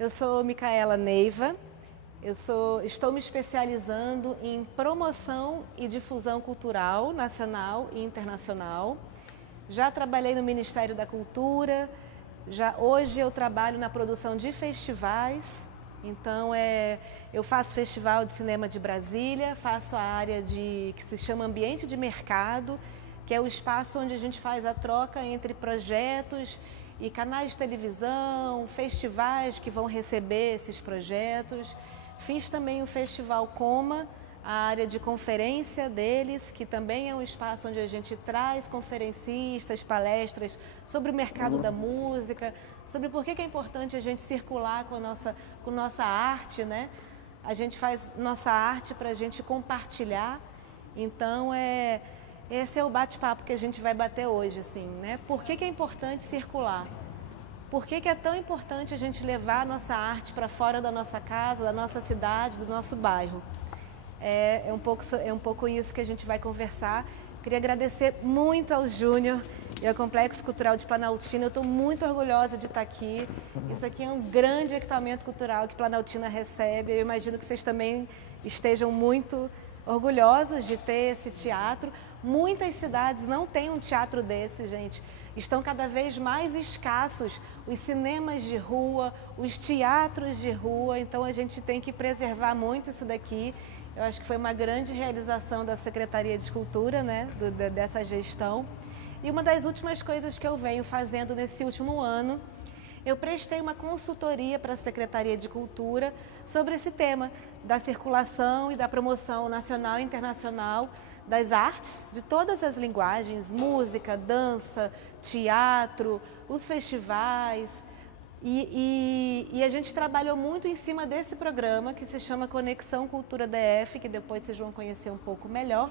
Eu sou Micaela Neiva, estou me especializando em promoção e difusão cultural nacional e internacional. Já trabalhei no Ministério da Cultura, hoje eu trabalho na produção de festivais. Então, eu faço Festival de Cinema de Brasília, faço a área que se chama Ambiente de Mercado, que é o espaço onde a gente faz a troca entre projetos e canais de televisão, festivais que vão receber esses projetos. Fiz também o Festival Coma, a área de conferência deles, que também é um espaço onde a gente traz conferencistas, palestras sobre o mercado da música, sobre por que é importante a gente circular com nossa arte, né? A gente faz nossa arte para a gente compartilhar. Então, esse é o bate-papo que a gente vai bater hoje, assim, né? Por que é importante circular? Por que é tão importante a gente levar a nossa arte para fora da nossa casa, da nossa cidade, do nosso bairro? É um pouco isso que a gente vai conversar. Queria agradecer muito ao Júnior e ao Complexo Cultural de Planaltina. Eu estou muito orgulhosa de estar aqui. Isso aqui é um grande equipamento cultural que Planaltina recebe. Eu imagino que vocês também estejam muito orgulhosos de ter esse teatro. Muitas cidades não têm um teatro desse, gente. Estão cada vez mais escassos os cinemas de rua, os teatros de rua. Então a gente tem que preservar muito isso daqui. Eu acho que foi uma grande realização da Secretaria de Cultura, né, dessa gestão. E uma das últimas coisas que eu venho fazendo nesse último ano, eu prestei uma consultoria para a Secretaria de Cultura sobre esse tema da circulação e da promoção nacional e internacional das artes, de todas as linguagens, música, dança, teatro, os festivais. E a gente trabalhou muito em cima desse programa que se chama Conexão Cultura DF, que depois vocês vão conhecer um pouco melhor,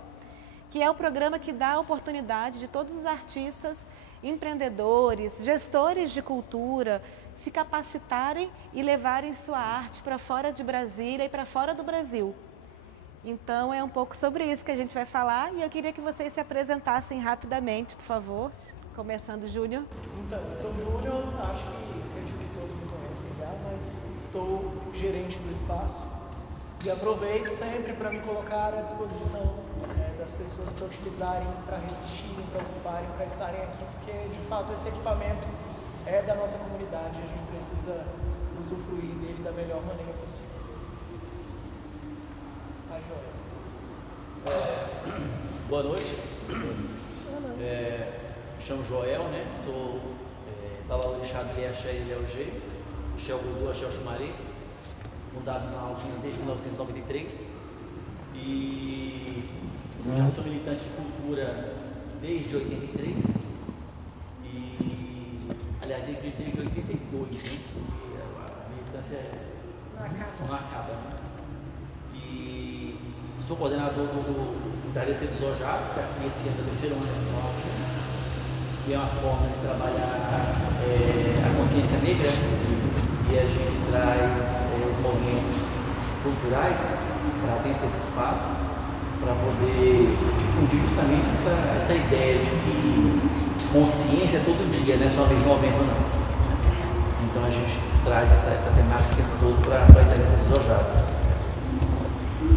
que é o programa que dá a oportunidade de todos os artistas, empreendedores, gestores de cultura se capacitarem e levarem sua arte para fora de Brasília e para fora do Brasil. Então é um pouco sobre isso que a gente vai falar e eu queria que vocês se apresentassem rapidamente, por favor. Começando, Júnior. Então, eu sou o Júnior, acredito que todos me conhecem já, mas estou gerente do espaço e aproveito sempre para me colocar à disposição das pessoas para utilizarem, para resistirem, para ocuparem, para estarem aqui, porque de fato esse equipamento é da nossa comunidade e a gente precisa usufruir dele da melhor maneira possível. Tá joia. Boa noite. Me chamo Joel, né? Sou Talalixado Liaxé e Leogê, Xel Gudu, Xel Xumaré, fundado na Aldina desde 1993 e já sou militante de cultura desde 83 e, aliás, desde 82, né? A militância não acaba, né? E sou coordenador da DC dos Ojás, que aqui esse ano é o terceiro ano que é uma forma de trabalhar a consciência negra e a gente traz os movimentos culturais para dentro desse espaço para poder difundir justamente essa ideia de que consciência é todo dia, não é só vez em novembro não. Então a gente traz essa temática toda para a DC dos Ojás.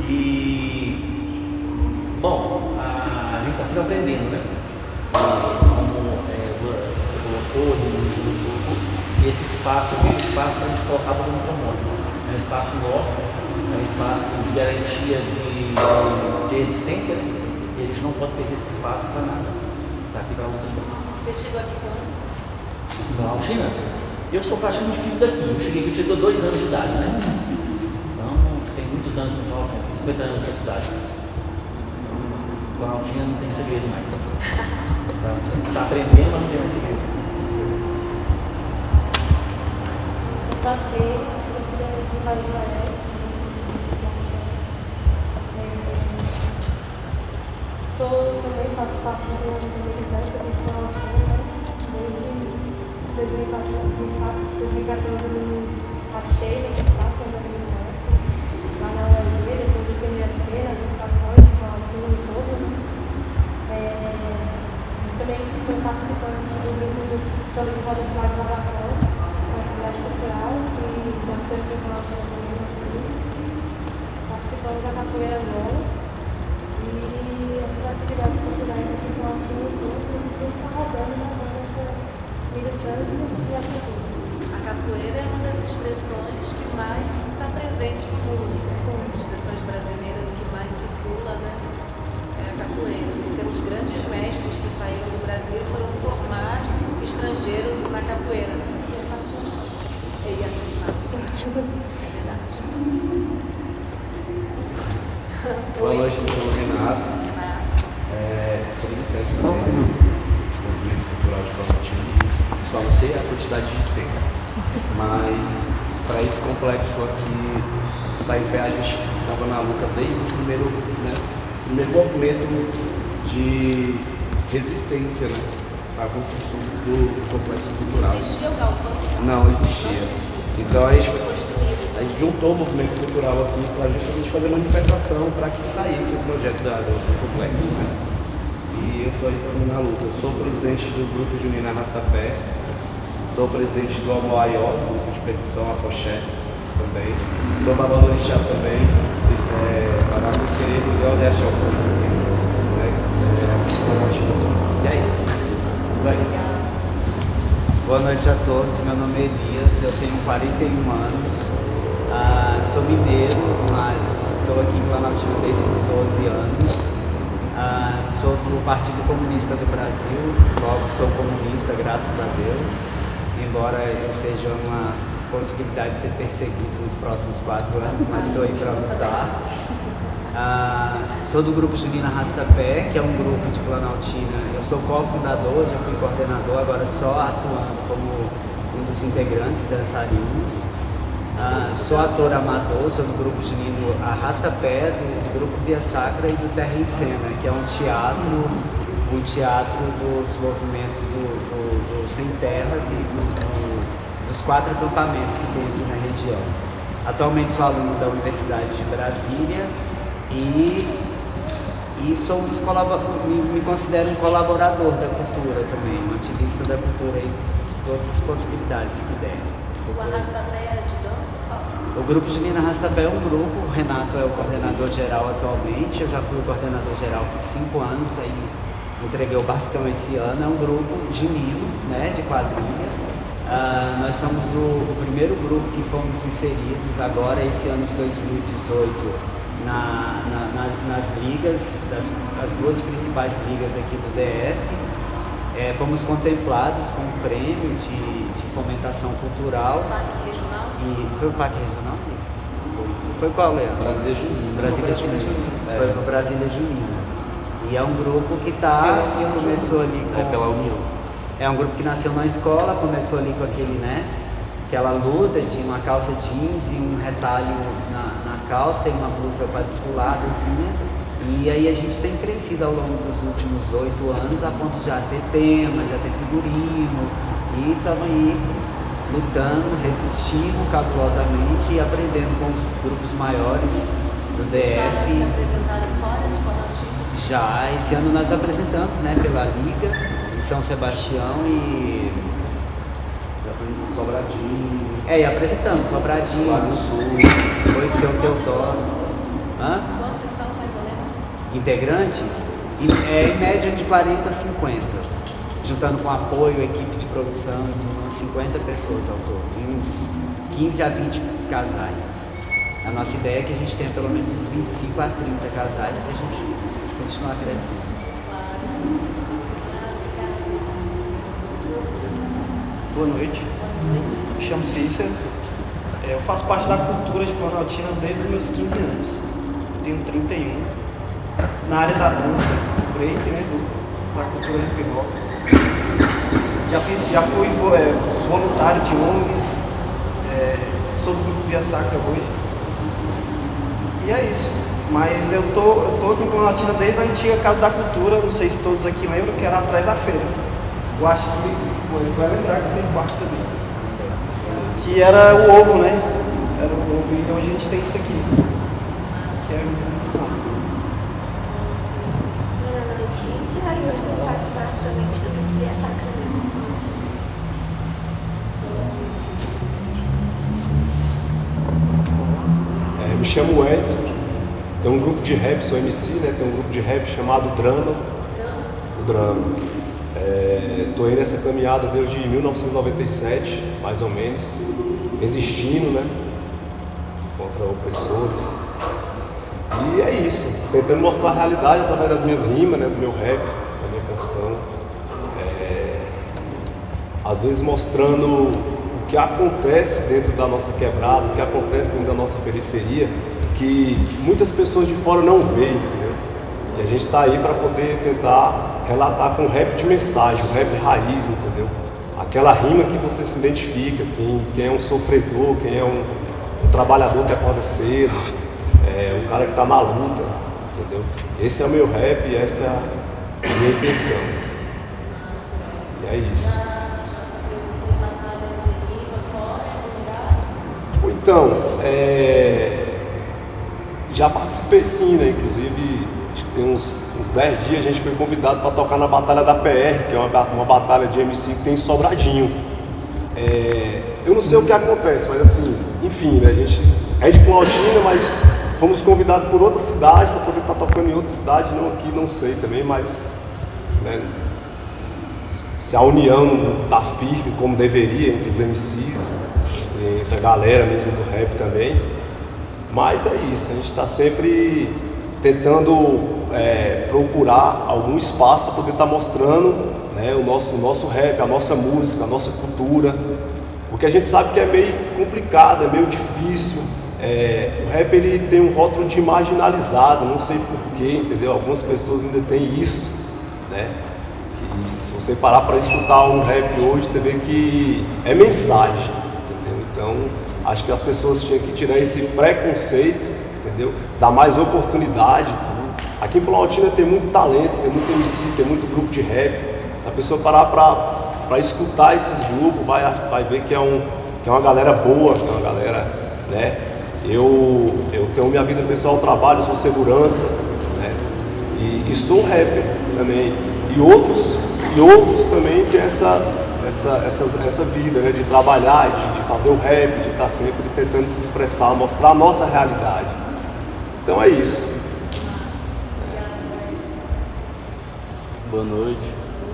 E, bom, a gente está sempre aprendendo, né? E esse espaço aqui é um espaço que a gente colocava no Tromone. É um espaço nosso, é um espaço de garantia de existência, né? E a gente não pode perder esse espaço para nada. Está aqui para lutar. Você chegou aqui quando? Na Aldina? Eu sou praticamente filho daqui. Eu cheguei aqui, eu tinha 2 anos de idade, né? Então, tem muitos anos, 50 anos na cidade. Com a Aldina não tem segredo mais. Está aprendendo, mas não tem mais segredo. Sou filha de Maria Maria. Também faço parte da militância de Planaltina, desde 2014 eu achei no espaço da militância, lá na UEG, depois do PMFP, nas educações de Planaltina e todo. Mas também sou participante do grupo sobre o Roda do Lago Barracão, uma atividade cultural que Planaltina também no Sul. Participamos da capoeira agora. E essas atividades culturais aqui em Planaltina e tudo, a gente sempre está rodando essa militância e a cultura. A capoeira é uma das expressões que mais está presente no mundo. As expressões brasileiras que mais circulam, né? É a capoeira. Assim, temos grandes mestres que saíram do Brasil e foram formar estrangeiros na capoeira. E assassinados. É verdade. Boa noite, meu nome é Renato. Sou militante também do movimento cultural de Planaltina. Só não sei a quantidade de tempo, mas para esse complexo aqui da IPE a gente estava na luta desde o primeiro movimento de resistência, né, à construção do complexo cultural. Existia o galpão? Não existia. Então a gente juntou o movimento cultural aqui para justamente fazer manifestação para que saísse o projeto do complexo, né? E eu estou aí na luta. Sou presidente do grupo Junina Arrastapé, sou presidente do Amoaió, grupo de percussão Afoxé também, sou babalorixá também, para o querido Deodé Chocó. E é isso. Boa noite a todos, meu nome é Elias, eu tenho 41 anos, sou mineiro, mas estou aqui em Planaltina desde os 12 anos, sou do Partido Comunista do Brasil, logo sou comunista, graças a Deus, embora eu seja uma possibilidade de ser perseguido nos próximos 4 anos, mas estou aí para lutar. Sou do grupo Junina Arrastapé, que é um grupo de Planaltina. Eu sou cofundador, já fui coordenador, agora só atuando como um dos integrantes dançarinos. Sou ator amador, sou do grupo Junino Arrastapé, do grupo Via Sacra e do Terra em Cena, que é um teatro dos movimentos do Sem Terras e dos 4 acampamentos que tem aqui na região. Atualmente sou aluno da Universidade de Brasília e sou me considero um colaborador da cultura também, um ativista da cultura aí, de todas as possibilidades que der. O Arrastapé é de dança só? O grupo Junina Arrastapé é um grupo, o Renato é o coordenador geral atualmente, eu já fui o coordenador geral por 5 anos, aí entreguei o bastão esse ano, é um grupo junino, né, de quadrilha. Nós somos o primeiro grupo que fomos inseridos agora, esse ano de 2018, nas ligas, as 2 principais ligas aqui do DF. Fomos contemplados com um prêmio de fomentação cultural. FAC regional? Foi o FAC regional? Foi qual, Leandro? Brasília Junina. Brasília Junina. Foi para Brasília Junina. E é um grupo que começou ali com... pela União. É um grupo que nasceu na escola, começou ali com aquela luta de uma calça jeans e um retalho na calça e uma blusa quadriculadazinha. E aí a gente tem crescido ao longo dos últimos 8 anos a ponto de já ter tema, já ter figurino. E estamos aí lutando, resistindo cabulosamente e aprendendo com os grupos maiores do DF. Já se apresentaram fora de Planaltina? Já, esse ano nós apresentamos, né, pela Liga, em São Sebastião e... Sobradinho. E apresentamos Sobradinho, Lago Sul. foi de São Teodoro. Quantos são, mais ou menos? Integrantes, em média de 40 a 50, juntando com apoio, equipe de produção, de umas 50 pessoas ao todo, e uns 15 a 20 casais. A nossa ideia é que a gente tenha pelo menos uns 25 a 30 casais para a gente continuar crescendo. Boa noite. Me chamo Cícero. Eu faço parte da cultura de Planaltina desde os meus 15 anos. Tenho 31. Na área da dança, break, né, da cultura hip hop. Já fui voluntário de ONGs, sou do grupo Via Sacra hoje. E é isso. Mas eu tô aqui em Planaltina desde a antiga Casa da Cultura, não sei se todos aqui lembram, que era atrás da feira. Eu acho que a gente vai lembrar que fez parte também. Que era o ovo, né? Era o ovo, e hoje a gente tem isso aqui. Que é muito bom. Meu nome é Letícia e hoje eu faço parte somente do grupo Via Sacra mesmo. me chamo Wellington, tem um grupo de rap, sou MC, né? Tem um grupo de rap chamado Drama. O Drama. Estou aí nessa caminhada desde 1997, mais ou menos, resistindo, né? Contra opressores. E é isso, tentando mostrar a realidade através das minhas rimas, né? Do meu rap, da minha canção. Às vezes mostrando o que acontece dentro da nossa quebrada, o que acontece dentro da nossa periferia, que muitas pessoas de fora não veem, entendeu? E a gente está aí para poder tentar relatar com rap de mensagem, um rap raiz, entendeu? Aquela rima que você se identifica, quem é um sofredor, quem é um trabalhador que acorda cedo, um cara que está na luta, entendeu? Esse é o meu rap e essa é a minha intenção. E é isso. Então, já participei sim, né? Inclusive, acho que tem uns 10 dias a gente foi convidado para tocar na Batalha da PR, que é uma batalha de MC que tem em Sobradinho. Eu não sei o que acontece, mas assim, enfim, né? A gente é de Planaltina, mas fomos convidados por outra cidade para poder estar tocando em outra cidade, não aqui, não sei também, mas né, se a união não está firme como deveria entre os MCs, entre a galera mesmo do rap também. Mas é isso, a gente está sempre tentando procurar algum espaço para poder estar mostrando, né, o nosso rap, a nossa música, a nossa cultura, porque a gente sabe que é meio complicado, é meio difícil. O rap ele tem um rótulo de marginalizado, não sei porquê, entendeu? Algumas pessoas ainda têm isso, né? E se você parar para escutar um rap hoje, você vê que é mensagem, entendeu? Então, acho que as pessoas tinham que tirar esse preconceito, entendeu? Dar mais oportunidade. Tudo. Aqui em Planaltina tem muito talento, tem muito MC, tem muito grupo de rap. Se a pessoa parar para escutar esses grupos, vai ver que é uma galera boa, que é uma galera, né? Eu tenho minha vida pessoal, trabalho, sou segurança, né? E sou um rapper também. E outros também têm essa vida, né? De trabalhar, de fazer o rap, de estar sempre tentando se expressar, mostrar a nossa realidade. Então é isso. Boa noite,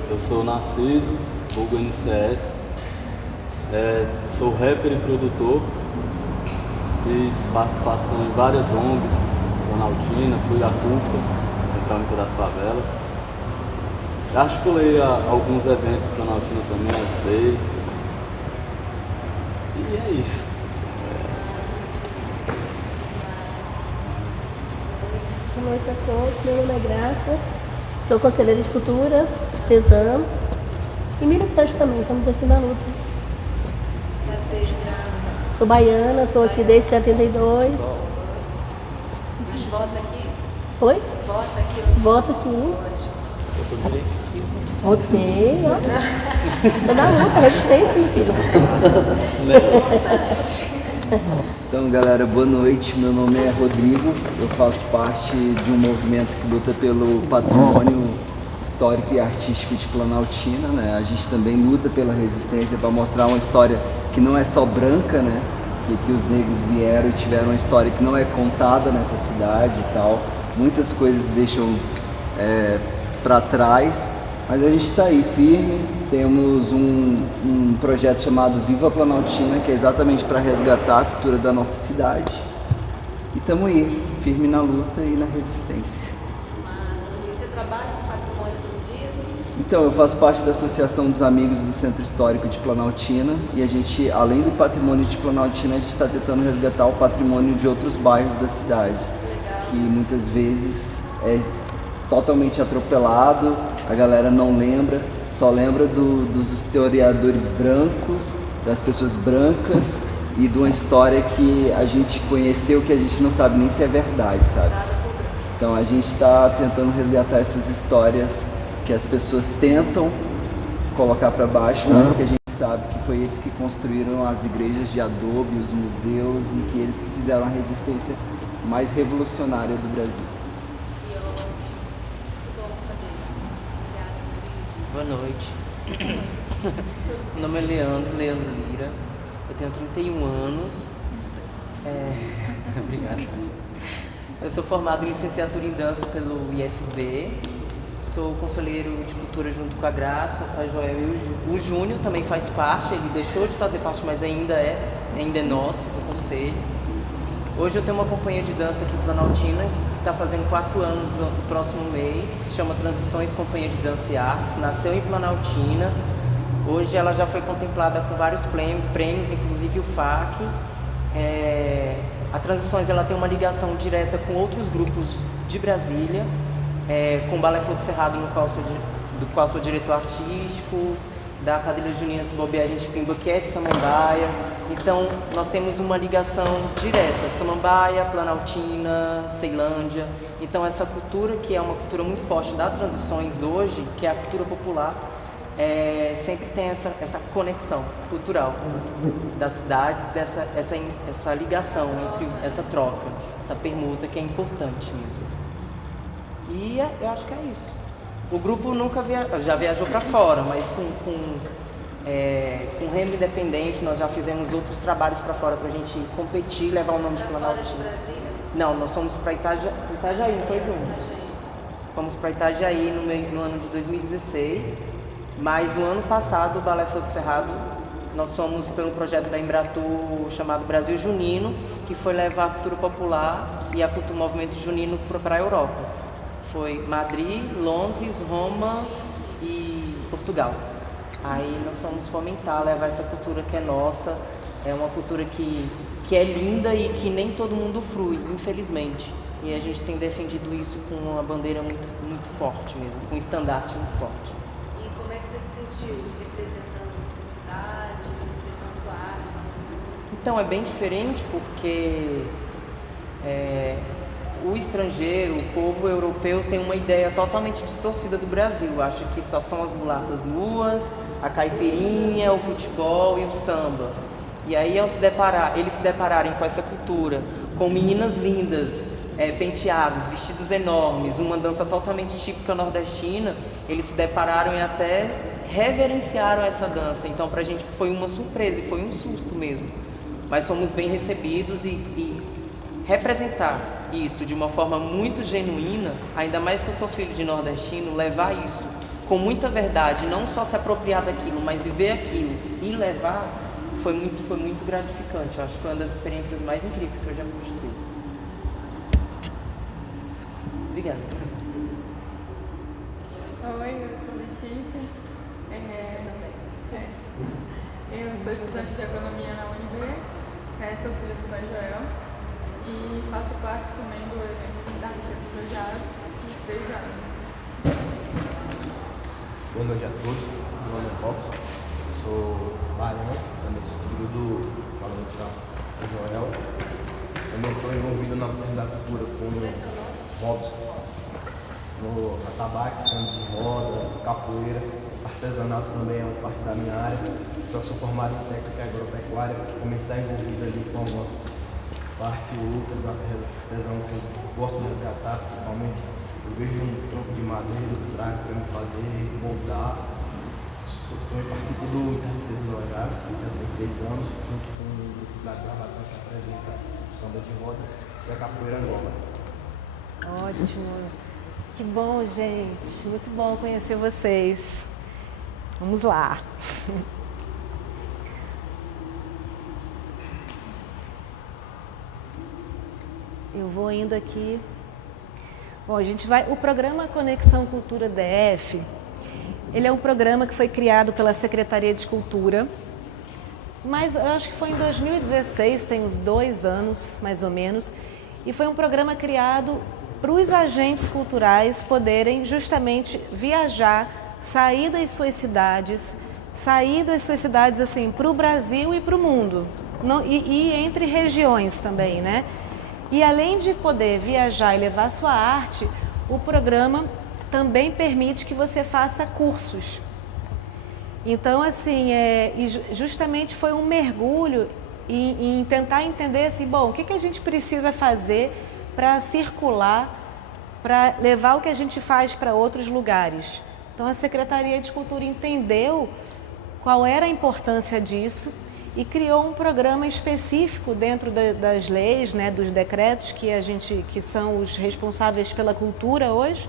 eu sou o Narciso, vulgo NCS, sou rapper e produtor, fiz participação em várias ONGs, Planaltina, fui da CUFA, Central Única das Favelas. Articulei alguns eventos em Planaltina também, ajudei. E é isso. Boa noite a todos, meu nome é Graça, sou conselheira de cultura, artesã e militante também, estamos aqui na luta. Prazer, Graça. Sou baiana, estou aqui desde 72. Mas vota aqui? Oi? Vota aqui. Voto aqui. Votei, ó. Tô na luta, resistência, meu filho. Então, galera, boa noite. Meu nome é Rodrigo. Eu faço parte de um movimento que luta pelo patrimônio histórico e artístico de Planaltina, né? A gente também luta pela resistência para mostrar uma história que não é só branca, né? Que os negros vieram e tiveram uma história que não é contada nessa cidade e tal. Muitas coisas deixam para trás, mas a gente está aí firme. Temos um projeto chamado Viva Planaltina, que é exatamente para resgatar a cultura da nossa cidade. E estamos aí, firme na luta e na resistência. E você trabalha com patrimônio todo dia? Então, eu faço parte da Associação dos Amigos do Centro Histórico de Planaltina e a gente, além do patrimônio de Planaltina, a gente está tentando resgatar o patrimônio de outros bairros da cidade, que muitas vezes é totalmente atropelado, a galera não lembra, só lembra dos historiadores brancos, das pessoas brancas e de uma história que a gente conheceu que a gente não sabe nem se é verdade, sabe? Então a gente está tentando resgatar essas histórias que as pessoas tentam colocar para baixo, mas que a gente sabe que foi eles que construíram as igrejas de adobe, os museus e que eles que fizeram a resistência mais revolucionária do Brasil. Boa noite. Meu nome é Leandro Lira. Eu tenho 31 anos. Obrigado. Eu sou formado em licenciatura em dança pelo IFB. Sou conselheiro de cultura junto com a Graça, com a Joel e o Júnior também faz parte. Ele deixou de fazer parte, mas ainda é nosso, do conselho. Hoje eu tenho uma companhia de dança aqui em Planaltina, que está fazendo 4 anos no próximo mês, que se chama Transições Companhia de Dança e Artes. Nasceu em Planaltina. Hoje ela já foi contemplada com vários prêmios, inclusive o FAC. A Transições ela tem uma ligação direta com outros grupos de Brasília, com o Balé Flor do Cerrado, do qual sou diretor artístico, da Quadrilha Junina Se Bobear a Gente Pimba, que é de Samambaia. Então, nós temos uma ligação direta, Samambaia, Planaltina, Ceilândia. Então, essa cultura, que é uma cultura muito forte das Transições hoje, que é a cultura popular, sempre tem essa conexão cultural das cidades, essa ligação, entre essa troca, essa permuta, que é importante mesmo. E eu acho que é isso. O grupo nunca já viajou para fora, mas com renda independente nós já fizemos outros trabalhos para fora para a gente competir, levar o nome de Planaltina. Não, nós fomos para Itajaí, não foi, Júnior? Fomos para Itajaí no ano de 2016, mas no ano passado, o Balé Flor do Cerrado, nós fomos pelo projeto da Embratur chamado Brasil Junino, que foi levar a cultura popular e o movimento junino para a Europa. Foi Madrid, Londres, Roma e Portugal. Aí nós fomos fomentar, levar essa cultura que é nossa. É uma cultura que é linda e que nem todo mundo frui, infelizmente. E a gente tem defendido isso com uma bandeira muito, muito forte mesmo, com um estandarte muito forte. E como é que você se sentiu representando a sua cidade, levando sua arte? Então é bem diferente porque o estrangeiro, o povo europeu tem uma ideia totalmente distorcida do Brasil. Acha que só são as mulatas nuas, a caipirinha, o futebol e o samba. E aí eles se depararem com essa cultura, com meninas lindas, penteados, vestidos enormes, uma dança totalmente típica nordestina, eles se depararam e até reverenciaram essa dança. Então pra gente foi uma surpresa e foi um susto mesmo. Mas fomos bem recebidos e representar isso de uma forma muito genuína, ainda mais que eu sou filho de nordestino, levar isso com muita verdade, não só se apropriar daquilo, mas viver aquilo e levar, foi muito gratificante. Eu acho que foi uma das experiências mais incríveis que eu já pude ter. Obrigada. Oi, eu sou Letícia. Eu sou estudante de agronomia na UNB, sou filha do pai Joel e faço parte também do evento da Receita dos Ojás há 6 anos. Boa noite a todos, meu nome é Fox, sou baiano, também sou filho do Joel. Também estou envolvido na parte da cultura com Robson, no atabaque, samba de roda, capoeira, artesanato também é uma parte da minha área. Eu sou formado em técnica agropecuária, que também está envolvido ali com uma parte ou outra da artesão que eu gosto de resgatar, principalmente. Eu vejo um tronco de madeira, eu trago para me fazer, moldar. Eu participo do Entardecer dos Ojás, já tem 3 anos, junto com o grupo da Gravação que apresenta samba de roda e a capoeira Angola. Ótimo. Que bom, gente. Muito bom conhecer vocês. Vamos lá. Eu vou indo aqui. Bom, o programa Conexão Cultura DF, ele é um programa que foi criado pela Secretaria de Cultura, mas eu acho que foi em 2016, tem uns 2 anos, mais ou menos, e foi um programa criado para os agentes culturais poderem justamente viajar, sair das suas cidades assim, para o Brasil e para o mundo, e entre regiões também, né? E além de poder viajar e levar sua arte, o programa também permite que você faça cursos. Então, assim, justamente foi um mergulho em tentar entender, assim, bom, o que a gente precisa fazer para circular, para levar o que a gente faz para outros lugares. Então, a Secretaria de Cultura entendeu qual era a importância disso e criou um programa específico dentro das leis, né, dos decretos que são os responsáveis pela cultura hoje,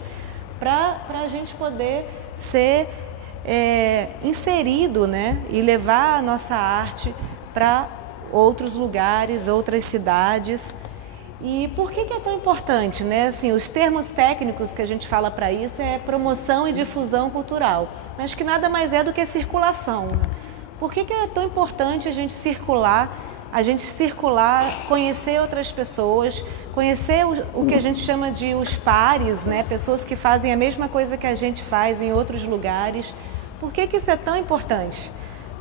para a gente poder ser inserido, né, e levar a nossa arte para outros lugares, outras cidades. E por que é tão importante, né? Assim, os termos técnicos que a gente fala para isso é promoção e difusão cultural, mas que nada mais é do que circulação, né? Por que é tão importante a gente circular, conhecer outras pessoas, conhecer o que a gente chama de os pares, né? Pessoas que fazem a mesma coisa que a gente faz em outros lugares. Por que isso é tão importante?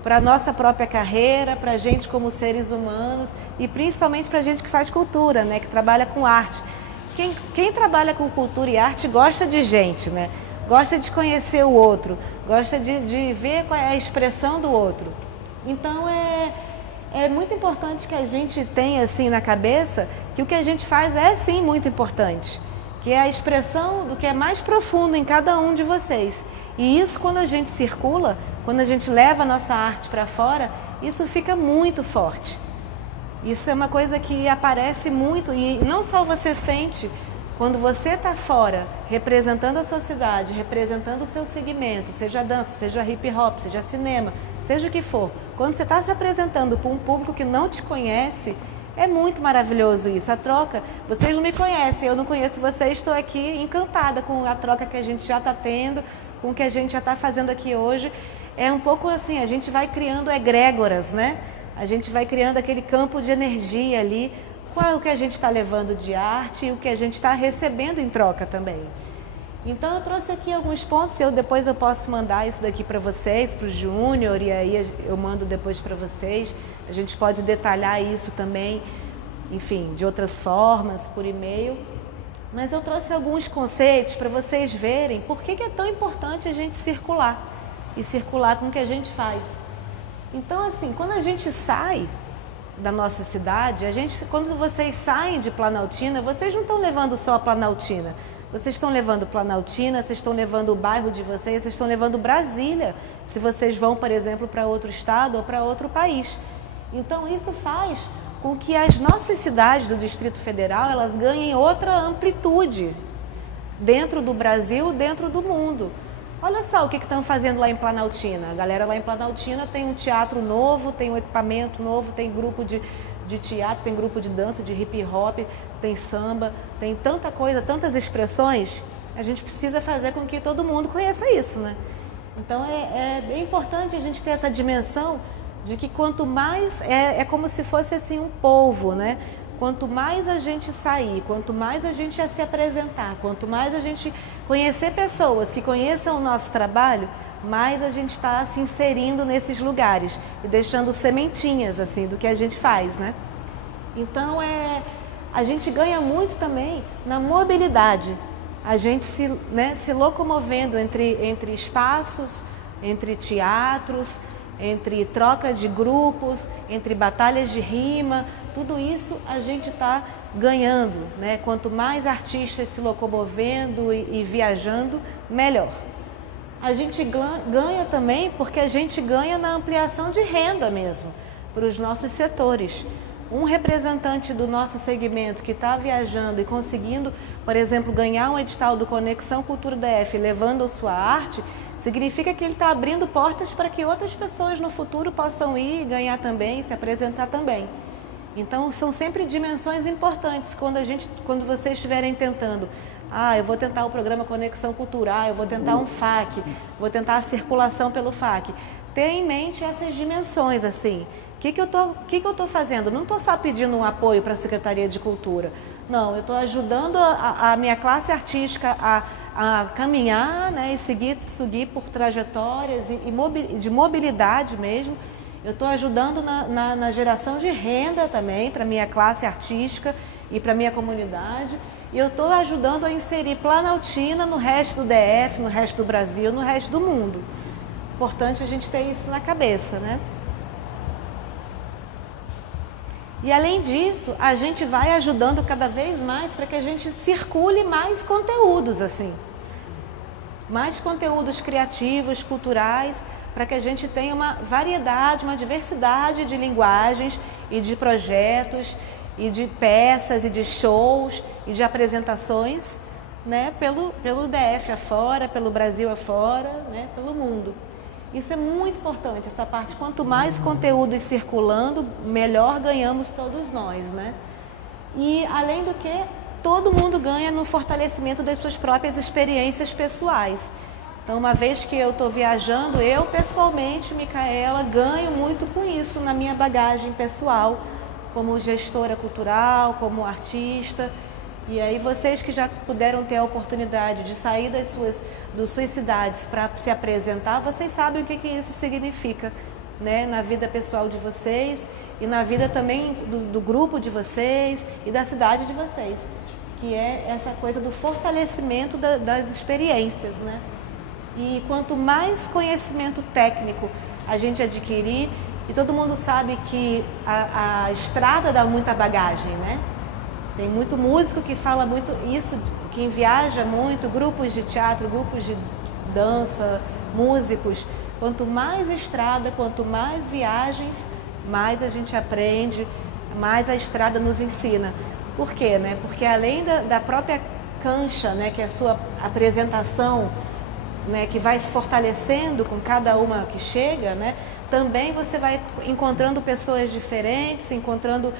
Para a nossa própria carreira, para a gente como seres humanos e principalmente para a gente que faz cultura, né? Que trabalha com arte. Quem trabalha com cultura e arte gosta de gente, né? Gosta de conhecer o outro, gosta de ver qual é a expressão do outro. Então é muito importante que a gente tenha assim na cabeça que o que a gente faz é sim muito importante, que é a expressão do que é mais profundo em cada um de vocês. E isso, quando a gente circula, quando a gente leva a nossa arte para fora, isso fica muito forte. Isso é uma coisa que aparece muito e não só você sente quando você está fora, representando a sua cidade, representando o seu segmento, seja dança, seja hip hop, seja cinema, seja o que for. Quando você está se apresentando para um público que não te conhece, é muito maravilhoso isso, a troca. Vocês não me conhecem, eu não conheço vocês, estou aqui encantada com a troca que a gente já está tendo, com o que a gente já está fazendo aqui hoje. É um pouco assim, a gente vai criando egrégoras, né? A gente vai criando aquele campo de energia ali, qual é o que a gente está levando de arte e o que a gente está recebendo em troca também. Então eu trouxe aqui alguns pontos, depois eu posso mandar isso daqui para vocês, para o Júnior, e aí eu mando depois para vocês. A gente pode detalhar isso também, enfim, de outras formas, por e-mail. Mas eu trouxe alguns conceitos para vocês verem por que é tão importante a gente circular e circular com o que a gente faz. Então, assim, quando a gente sai da nossa cidade, quando vocês saem de Planaltina, vocês não estão levando só a Planaltina. Vocês estão levando Planaltina, vocês estão levando o bairro de vocês estão levando Brasília, se vocês vão, por exemplo, para outro estado ou para outro país. Então, isso faz com que as nossas cidades do Distrito Federal, elas ganhem outra amplitude dentro do Brasil, dentro do mundo. Olha só o que estão fazendo lá em Planaltina. A galera lá em Planaltina tem um teatro novo, tem um equipamento novo, tem grupo de teatro, tem grupo de dança, de hip hop, tem samba, tem tanta coisa, tantas expressões. A gente precisa fazer com que todo mundo conheça isso, né? Então é bem importante a gente ter essa dimensão de que quanto mais, é como se fosse assim um polvo, né? Quanto mais a gente sair, quanto mais a gente se apresentar, quanto mais a gente conhecer pessoas que conheçam o nosso trabalho, mais a gente está se inserindo nesses lugares e deixando sementinhas assim do que a gente faz, né? Então a gente ganha muito também na mobilidade, a gente se locomovendo entre espaços, entre teatros, entre troca de grupos, entre batalhas de rima, tudo isso a gente está ganhando, né? Quanto mais artistas se locomovendo e viajando, melhor. A gente ganha também porque a gente ganha na ampliação de renda mesmo, para os nossos setores. Um representante do nosso segmento que está viajando e conseguindo, por exemplo, ganhar um edital do Conexão Cultura DF, levando a sua arte, significa que ele está abrindo portas para que outras pessoas no futuro possam ir, ganhar também, se apresentar também. Então, são sempre dimensões importantes quando vocês estiverem tentando. Eu vou tentar o programa Conexão Cultural, eu vou tentar um FAC, vou tentar a circulação pelo FAC. Ter em mente essas dimensões, assim. O que eu estou fazendo? Não estou só pedindo um apoio para a Secretaria de Cultura. Não, eu estou ajudando a minha classe artística a caminhar, né, e seguir por trajetórias de mobilidade mesmo. Eu estou ajudando na geração de renda também para a minha classe artística e para a minha comunidade. E eu estou ajudando a inserir Planaltina no resto do DF, no resto do Brasil, no resto do mundo. Importante a gente ter isso na cabeça, né? E além disso, a gente vai ajudando cada vez mais para que a gente circule mais conteúdos, assim. Mais conteúdos criativos, culturais, para que a gente tenha uma variedade, uma diversidade de linguagens e de projetos e de peças e de shows e de apresentações, né, pelo DF afora, pelo Brasil afora, né, pelo mundo. Isso é muito importante, essa parte. Quanto mais conteúdo circulando, melhor ganhamos todos nós, né? E, além do que, todo mundo ganha no fortalecimento das suas próprias experiências pessoais. Então, uma vez que eu estou viajando, eu, pessoalmente, Micaela, ganho muito com isso na minha bagagem pessoal, como gestora cultural, como artista. E aí vocês que já puderam ter a oportunidade de sair das suas cidades para se apresentar, vocês sabem o que isso significa, né, na vida pessoal de vocês e na vida também do grupo de vocês e da cidade de vocês, que é essa coisa do fortalecimento das experiências, né? E quanto mais conhecimento técnico a gente adquirir, e todo mundo sabe que a estrada dá muita bagagem, né? Tem muito músico que fala muito isso, quem viaja muito, grupos de teatro, grupos de dança, músicos. Quanto mais estrada, quanto mais viagens, mais a gente aprende, mais a estrada nos ensina. Por quê, né? Porque além da própria cancha, né, que é a sua apresentação, né, que vai se fortalecendo com cada uma que chega, né, também você vai encontrando pessoas diferentes, encontrando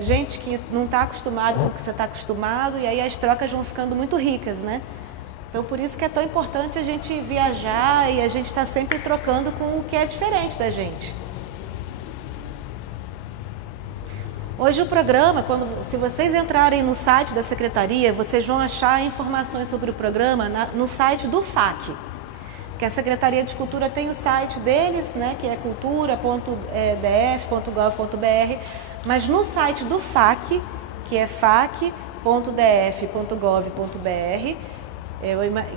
gente que não está acostumado com o que você está acostumado, e aí as trocas vão ficando muito ricas, né? Então, por isso que é tão importante a gente viajar e a gente está sempre trocando com o que é diferente da gente. Hoje o programa, se vocês entrarem no site da Secretaria, vocês vão achar informações sobre o programa no site do FAC, que a Secretaria de Cultura tem o site deles, né, que é cultura.df.gov.br, mas no site do FAC, que é fac.df.gov.br,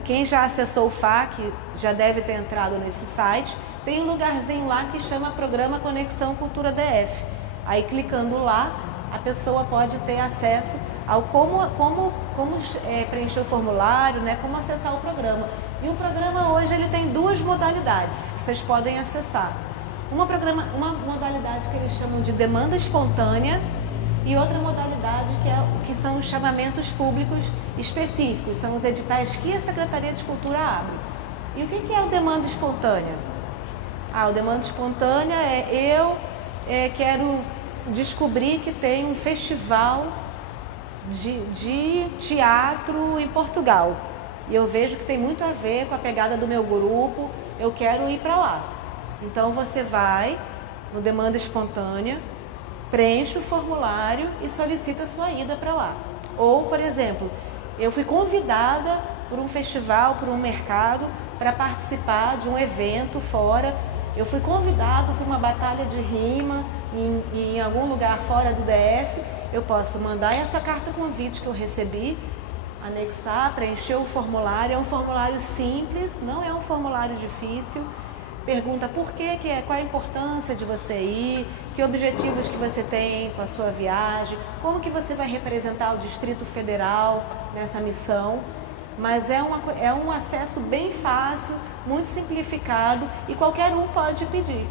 quem já acessou o FAC já deve ter entrado nesse site, tem um lugarzinho lá que chama Programa Conexão Cultura DF. Aí, clicando lá, a pessoa pode ter acesso ao como preencher o formulário, né, como acessar o programa. E o programa hoje ele tem duas modalidades que vocês podem acessar. Uma modalidade que eles chamam de demanda espontânea e outra modalidade que são os chamamentos públicos específicos, são os editais que a Secretaria de Cultura abre. E o que é o demanda espontânea? O demanda espontânea eu quero descobrir que tem um festival de teatro em Portugal. E eu vejo que tem muito a ver com a pegada do meu grupo, eu quero ir para lá. Então você vai no demanda espontânea, preenche o formulário e solicita a sua ida para lá. Ou, por exemplo, eu fui convidada por um festival, por um mercado, para participar de um evento fora. Eu fui convidado para uma batalha de rima em algum lugar fora do DF. Eu posso mandar essa carta convite que eu recebi, anexar, preencher o formulário. É um formulário simples, não é um formulário difícil. Pergunta por quê, qual a importância de você ir, que objetivos que você tem com a sua viagem, como que você vai representar o Distrito Federal nessa missão. Mas é um acesso bem fácil, muito simplificado e qualquer um pode pedir.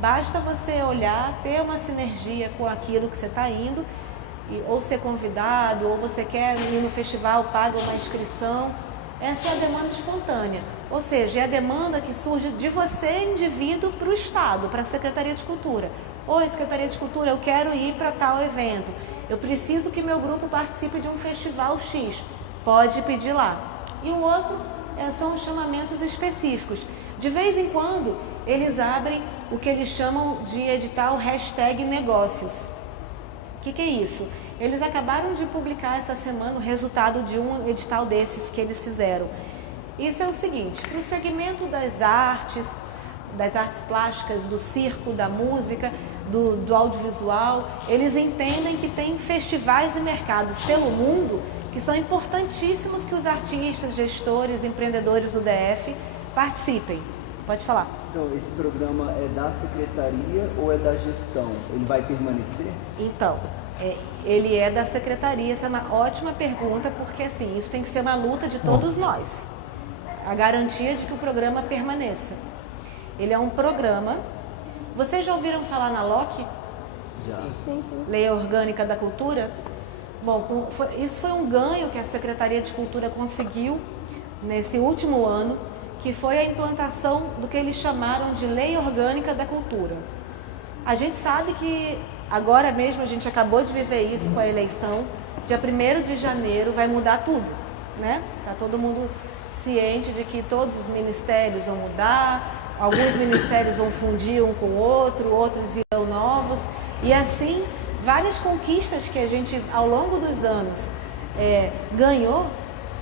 Basta você olhar, ter uma sinergia com aquilo que você está indo, ou ser convidado, ou você quer ir no festival, paga uma inscrição. Essa é a demanda espontânea, ou seja, é a demanda que surge de você, indivíduo, para o Estado, para a Secretaria de Cultura. Oi, Secretaria de Cultura, eu quero ir para tal evento, eu preciso que meu grupo participe de um festival X, pode pedir lá. E o outro são os chamamentos específicos. De vez em quando, eles abrem o que eles chamam de edital #negócios. O que é isso? Eles acabaram de publicar essa semana o resultado de um edital desses que eles fizeram. Isso é o seguinte, para o segmento das artes plásticas, do circo, da música, do audiovisual, eles entendem que tem festivais e mercados pelo mundo que são importantíssimos que os artistas, gestores, empreendedores do DF participem. Pode falar. Então, esse programa é da secretaria ou é da gestão? Ele vai permanecer? Então, ele é da secretaria. Essa é uma ótima pergunta, porque assim, isso tem que ser uma luta de todos nós. A garantia de que o programa permaneça. Ele é um programa. Vocês já ouviram falar na LOC? Já. Sim, sim. Lei Orgânica da Cultura? Bom, isso foi um ganho que a Secretaria de Cultura conseguiu nesse último ano, que foi a implantação do que eles chamaram de Lei Orgânica da Cultura. A gente sabe que agora mesmo a gente acabou de viver isso com a eleição, dia 1º de janeiro vai mudar tudo, né? Tá todo mundo ciente de que todos os ministérios vão mudar, alguns ministérios vão fundir um com o outro, outros virão novos, e assim várias conquistas que a gente ao longo dos anos ganhou,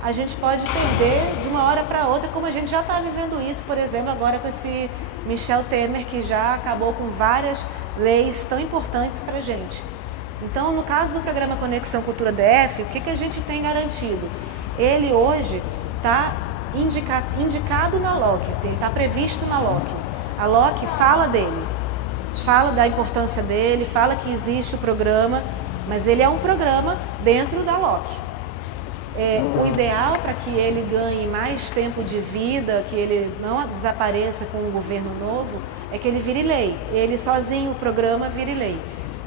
a gente pode perder de uma hora para outra, como a gente já está vivendo isso, por exemplo, agora com esse Michel Temer, que já acabou com várias leis tão importantes para a gente. Então, no caso do programa Conexão Cultura DF, o que a gente tem garantido? Ele hoje está indicado na LOC, assim, está previsto na LOC. A LOC fala dele, fala da importância dele, fala que existe o programa, mas ele é um programa dentro da LOC. O ideal para que ele ganhe mais tempo de vida, que ele não desapareça com um governo novo, é que ele vire lei. Ele sozinho, o programa, vire lei.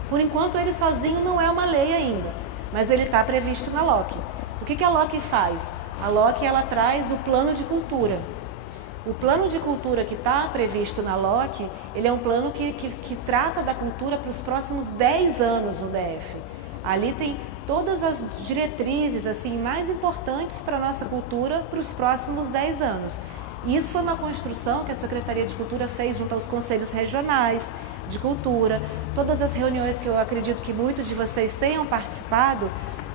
Por enquanto, ele sozinho não é uma lei ainda, mas ele está previsto na LOC. O que a LOC faz? A LOC ela traz o plano de cultura. O plano de cultura que está previsto na LOC, ele é um plano que trata da cultura para os próximos 10 anos no DF. Ali tem todas as diretrizes assim mais importantes para a nossa cultura para os próximos 10 anos. E isso foi uma construção que a Secretaria de Cultura fez junto aos conselhos regionais de cultura. Todas as reuniões que eu acredito que muitos de vocês tenham participado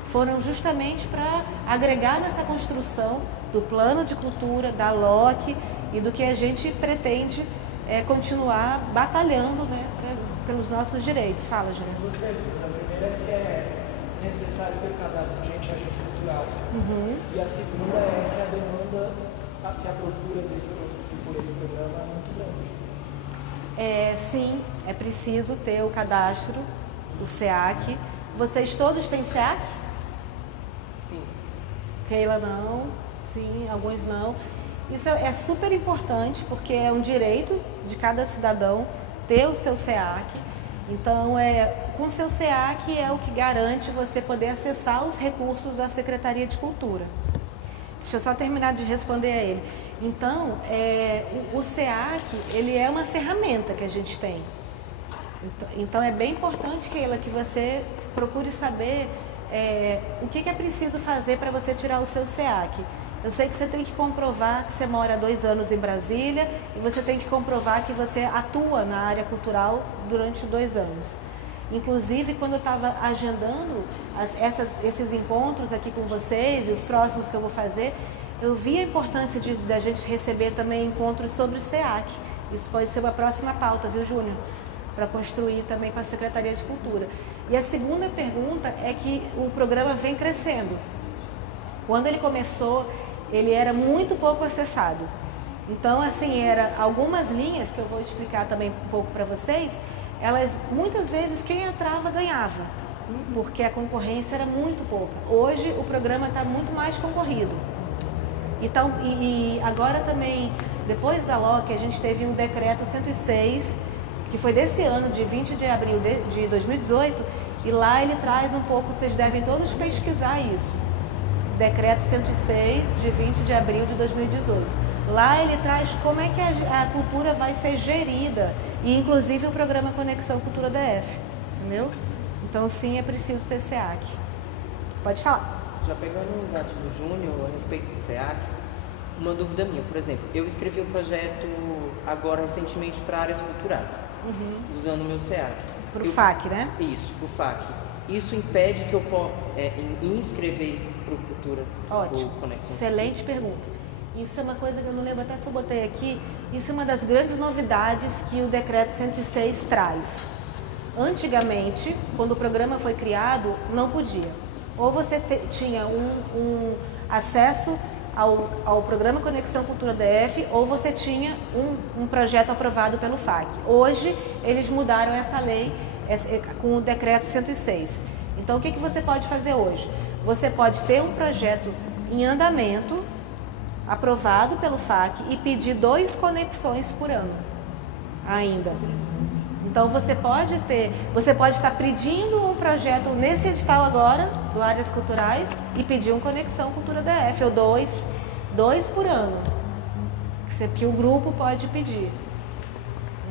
foram justamente para agregar nessa construção do plano de cultura, da LOC e do que a gente pretende continuar batalhando, né, pelos nossos direitos. Fala, Júnior. Duas perguntas. A primeira é se é necessário ter cadastro de agente cultural. E a segunda é se a demanda, se a procura por esse programa é muito grande. Sim, é preciso ter o cadastro, o SEAC. Vocês todos têm SEAC? Sim. Keila não, sim, alguns não. Isso é super importante porque é um direito de cada cidadão ter o seu SEAC. Então, com o seu SEAC é o que garante você poder acessar os recursos da Secretaria de Cultura. Deixa eu só terminar de responder a ele. Então, o SEAC, ele é uma ferramenta que a gente tem. Então é bem importante, Keila, que você procure saber o que é preciso fazer para você tirar o seu SEAC. Eu sei que você tem que comprovar que você mora há 2 anos em Brasília e você tem que comprovar que você atua na área cultural durante 2 anos. Inclusive, quando eu estava agendando esses encontros aqui com vocês e os próximos que eu vou fazer, eu vi a importância da gente receber também encontros sobre o SEAC. Isso pode ser uma próxima pauta, viu, Júnior? Para construir também com a Secretaria de Cultura. E a segunda pergunta é que o programa vem crescendo. Quando ele começou, ele era muito pouco acessado. Então, assim, algumas linhas, que eu vou explicar também um pouco para vocês, elas, muitas vezes, quem entrava ganhava, porque a concorrência era muito pouca. Hoje, o programa está muito mais concorrido. Então, e agora também, depois da LOC, a gente teve um decreto 106, que foi desse ano, de 20 de abril de 2018, e lá ele traz um pouco, vocês devem todos pesquisar isso. Decreto 106, de 20 de abril de 2018. Lá ele traz como é que a cultura vai ser gerida, e inclusive o programa Conexão Cultura DF, entendeu? Então, sim, é preciso ter SEAC. Pode falar. Já pegando o gato do Júnior a respeito do SEAC, uma dúvida minha, por exemplo, eu escrevi um projeto agora recentemente para áreas culturais, usando o meu SEAC. Para o FAC, né? Isso, para o FAC. Isso impede que eu possa inscrever para o Cultura? Ótimo, excelente pergunta. Isso é uma coisa que eu não lembro até se eu botei aqui, isso é uma das grandes novidades que o Decreto 106 traz. Antigamente, quando o programa foi criado, não podia. Ou você tinha um acesso ao programa Conexão Cultura DF, ou você tinha um projeto aprovado pelo FAC. Hoje, eles mudaram essa lei com o Decreto 106. Então, o que você pode fazer hoje? Você pode ter um projeto em andamento, aprovado pelo FAC, e pedir 2 conexões por ano. ainda. Então você pode estar pedindo um projeto nesse edital agora, do Áreas Culturais, e pedir um Conexão Cultura DF, ou dois por ano, que o grupo pode pedir.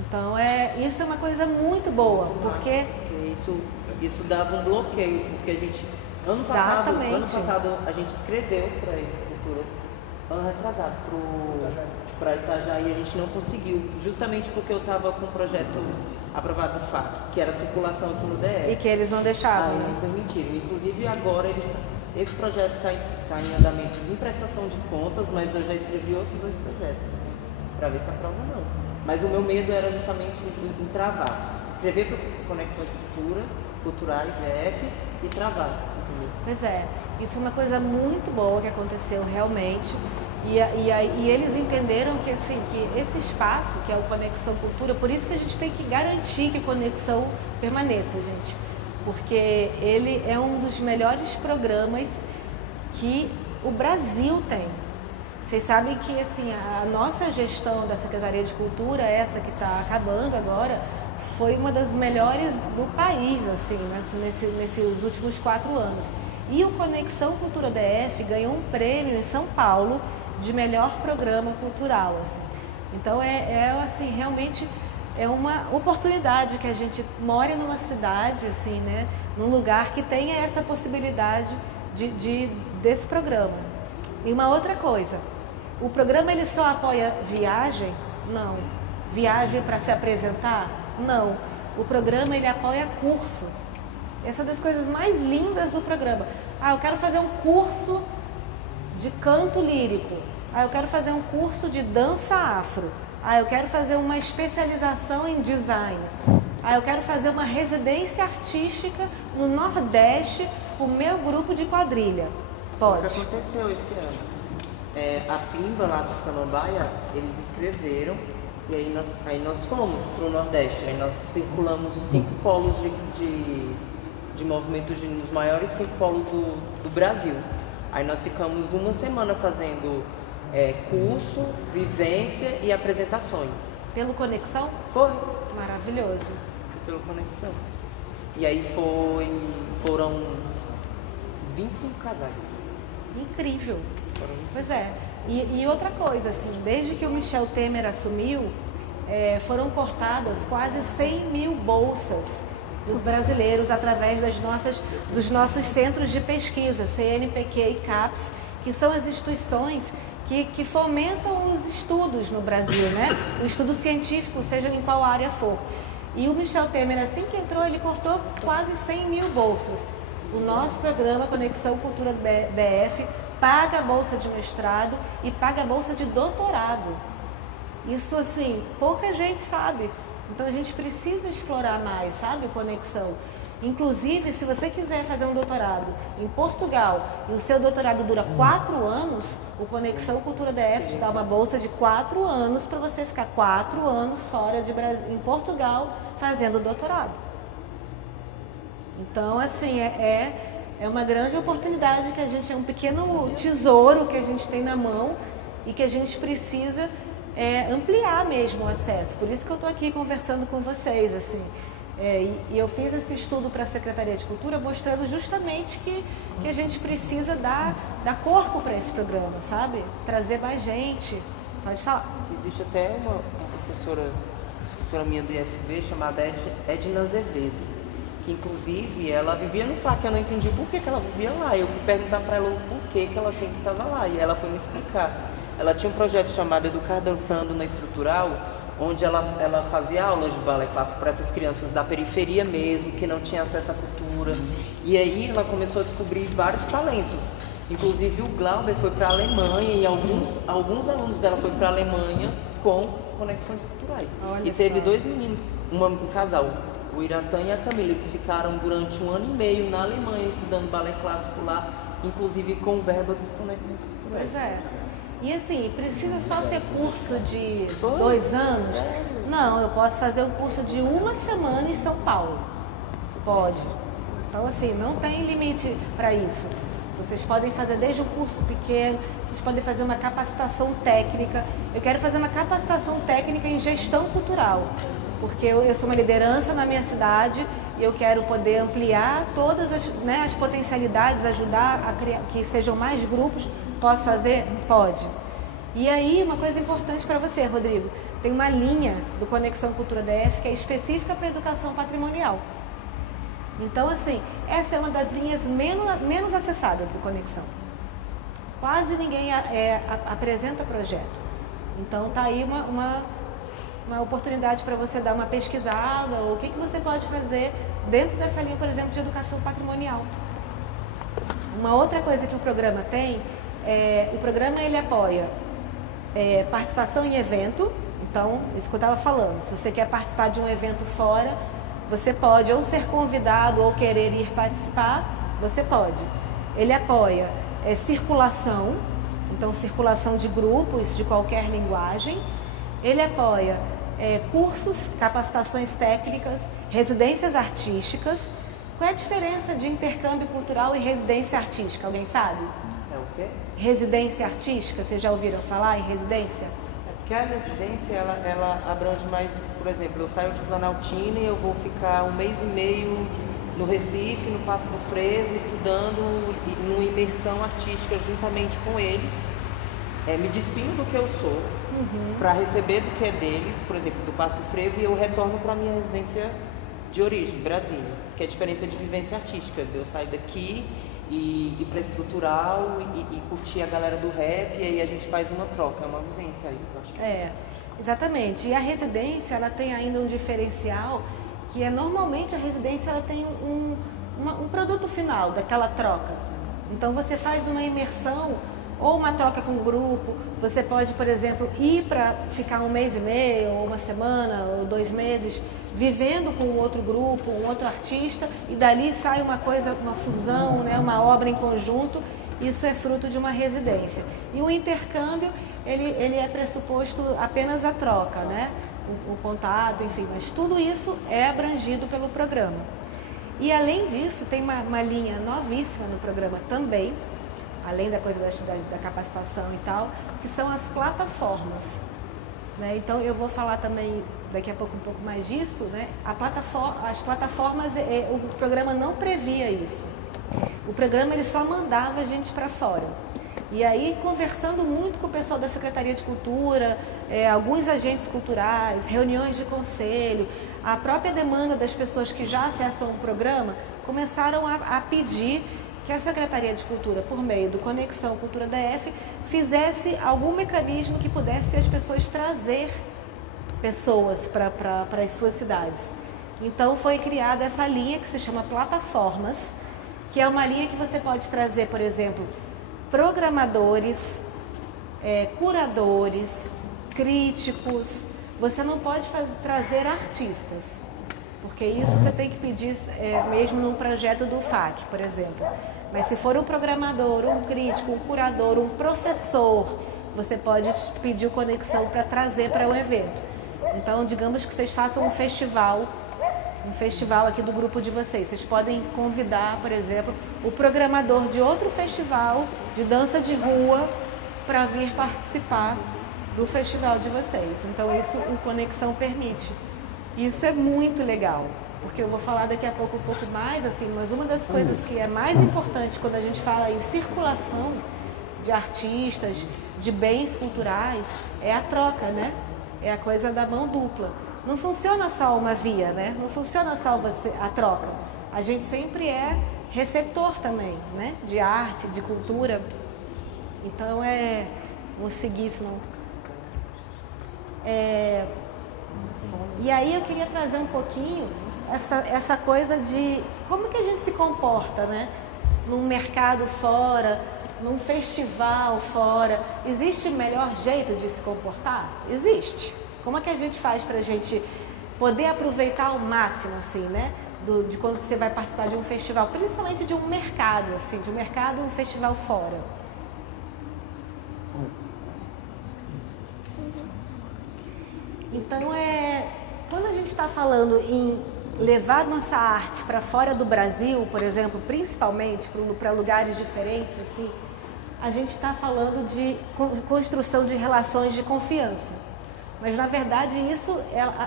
Então isso é uma coisa muito boa, porque isso dava um bloqueio, porque a gente ano passado a gente escreveu para a estrutura, ano retrasado, para Itajaí, a gente não conseguiu, justamente porque eu estava com um projeto aprovado no FAC, que era circulação aqui no DF. E que eles não deixavam, né? Não permitiram. Inclusive agora esse projeto está em andamento em prestação de contas, mas eu já escrevi outros 2 projetos, né, para ver se aprova ou não. Mas o meu medo era justamente em travar. Escrever para Conexões Culturais, DF, e travar. Entendeu? Pois é, isso é uma coisa muito boa que aconteceu realmente. E eles entenderam que, assim, que esse espaço, que é o Conexão Cultura, por isso que a gente tem que garantir que a Conexão permaneça, gente. Porque ele é um dos melhores programas que o Brasil tem. Vocês sabem que, assim, a nossa gestão da Secretaria de Cultura, essa que está acabando agora, foi uma das melhores do país, assim, nesses últimos 4 anos. E o Conexão Cultura DF ganhou um prêmio em São Paulo de melhor programa cultural, assim. Então assim, realmente é uma oportunidade que a gente mora numa cidade, assim, né, num lugar que tenha essa possibilidade desse programa. E uma outra coisa, o programa ele só apoia viagem? Não. Viagem para se apresentar? Não. O programa ele apoia curso. Essa é uma das coisas mais lindas do programa. Eu quero fazer um curso de canto lírico. Eu quero fazer um curso de dança afro. Eu quero fazer uma especialização em design. Eu quero fazer uma residência artística no Nordeste com o meu grupo de quadrilha. Pode. O que aconteceu esse ano? A Pimba lá do Samambaia, eles escreveram e aí nós fomos para o Nordeste. Aí nós circulamos os 5 polos de movimento os maiores 5 polos do Brasil. Aí nós ficamos uma semana fazendo curso, vivência e apresentações. Pelo Conexão? Foi. Maravilhoso. Foi pelo Conexão. E aí foram 25 casais. Incrível. Pois é. E outra coisa, assim, desde que o Michel Temer assumiu, foram cortadas quase 100 mil bolsas dos brasileiros através dos nossos centros de pesquisa, CNPq e CAPES, que são as instituições que fomentam os estudos no Brasil, né? O estudo científico, seja em qual área for. E o Michel Temer, assim que entrou, ele cortou quase 100 mil bolsas. O nosso programa Conexão Cultura DF paga a bolsa de mestrado e paga a bolsa de doutorado. Isso, assim, pouca gente sabe. Então a gente precisa explorar mais, sabe, Conexão. Inclusive, se você quiser fazer um doutorado em Portugal e o seu doutorado dura 4 anos, o Conexão Cultura DF te dá uma bolsa de 4 anos para você ficar 4 anos fora em Portugal fazendo doutorado. Então, assim, é uma grande oportunidade que a gente, é um pequeno tesouro que a gente tem na mão e que a gente precisa ampliar mesmo o acesso. Por isso que eu estou aqui conversando com vocês, assim. E eu fiz esse estudo para a Secretaria de Cultura mostrando justamente que a gente precisa dar corpo para esse programa, sabe? Trazer mais gente. Pode falar. Existe até uma professora minha do IFB chamada Edna Azevedo, que inclusive ela vivia no FAC, eu não entendi por que ela vivia lá. Eu fui perguntar para ela o porquê que ela sempre estava lá e ela foi me explicar. Ela tinha um projeto chamado Educar Dançando na Estrutural, onde ela fazia aulas de balé clássico para essas crianças da periferia mesmo, que não tinham acesso à cultura. E aí ela começou a descobrir vários talentos. Inclusive o Glauber foi para a Alemanha e alguns alunos dela foram para a Alemanha com conexões culturais. Olha e teve só. 2 meninos, um casal, o Iratan e a Camila. Eles ficaram durante 1 ano e meio na Alemanha estudando balé clássico lá, inclusive com verbas de conexões culturais. Pois é. E assim, precisa só ser curso de 2 anos? Não, eu posso fazer um curso de 1 semana em São Paulo. Pode. Então, assim, não tem limite para isso. Vocês podem fazer desde um curso pequeno, vocês podem fazer uma capacitação técnica. Eu quero fazer uma capacitação técnica em gestão cultural, porque eu sou uma liderança na minha cidade e eu quero poder ampliar todas as potencialidades, ajudar a criar, que sejam mais grupos. Posso fazer? Pode. E aí, uma coisa importante para você, Rodrigo, tem uma linha do Conexão Cultura DF que é específica para educação patrimonial. Então, assim, essa é uma das linhas menos acessadas do Conexão. Quase ninguém apresenta projeto. Então, tá aí uma oportunidade para você dar uma pesquisada, ou o que você pode fazer dentro dessa linha, por exemplo, de educação patrimonial. Uma outra coisa que o programa tem, o programa ele apoia participação em evento. Então, isso que eu estava falando, se você quer participar de um evento fora, você pode ou ser convidado ou querer ir participar, você pode. Ele apoia circulação, então circulação de grupos de qualquer linguagem. Ele apoia cursos, capacitações técnicas, residências artísticas. Qual é a diferença de intercâmbio cultural e residência artística? Alguém sabe? É o quê? Residência artística, vocês já ouviram falar em residência? Porque a residência, ela abrange mais, por exemplo, eu saio de Planaltina e eu vou ficar 1 mês e meio no Recife, no Passo do Frevo, estudando numa imersão artística juntamente com eles, me despindo do que eu sou, para receber do que é deles, por exemplo, do Passo do Frevo, e eu retorno para a minha residência de origem, Brasília, que é a diferença de vivência artística, de eu sair daqui e ir para estrutural e curtir a galera do rap, e aí a gente faz uma troca, é uma vivência aí, eu acho que exatamente. E a residência, ela tem ainda um diferencial, que normalmente a residência ela tem um produto final daquela troca. Então você faz uma imersão ou uma troca com um grupo, você pode, por exemplo, ir para ficar 1 mês e meio, ou 1 semana, ou 2 meses, vivendo com um outro grupo, um outro artista, e dali sai uma coisa, uma fusão, né, uma obra em conjunto. Isso é fruto de uma residência. E o intercâmbio, ele é pressuposto apenas a troca, né? O contato, enfim, mas tudo isso é abrangido pelo programa. E além disso, tem uma linha novíssima no programa também, além da coisa da capacitação e tal, que são as plataformas. Né? Então eu vou falar também daqui a pouco um pouco mais disso, né? As plataformas, o programa não previa isso. O programa ele só mandava a gente para fora. E aí, conversando muito com o pessoal da Secretaria de Cultura, alguns agentes culturais, reuniões de conselho, a própria demanda das pessoas que já acessam o programa, começaram a pedir que a Secretaria de Cultura, por meio do Conexão Cultura DF, fizesse algum mecanismo que pudesse as pessoas trazer pessoas para as suas cidades. Então foi criada essa linha que se chama Plataformas, que é uma linha que você pode trazer, por exemplo, programadores, curadores, críticos. Você não pode trazer artistas, porque isso você tem que pedir mesmo num projeto do FAC, por exemplo. Mas se for um programador, um crítico, um curador, um professor, você pode pedir o Conexão para trazer para o evento. Então, digamos que vocês façam um festival aqui do grupo de vocês. Vocês podem convidar, por exemplo, o programador de outro festival de dança de rua para vir participar do festival de vocês. Então, isso o Conexão permite. Isso é muito legal, porque eu vou falar daqui a pouco um pouco mais, assim, mas uma das coisas que é mais importante quando a gente fala em circulação de artistas, de bens culturais, é a troca, né? É a coisa da mão dupla. Não funciona só uma via, né? Não funciona só a troca. A gente sempre é receptor também, né? De arte, de cultura. Então vou seguir, senão... E aí eu queria trazer um pouquinho essa coisa de como que a gente se comporta, né? Num mercado fora, num festival fora. Existe melhor jeito de se comportar? Existe. Como é que a gente faz para a gente poder aproveitar ao máximo, assim, né? De quando você vai participar de um festival, principalmente de um mercado, assim, de um mercado, um festival fora. Então, quando a gente está falando em levar nossa arte para fora do Brasil, por exemplo, principalmente para lugares diferentes, assim, a gente está falando de construção de relações de confiança. Mas, na verdade, isso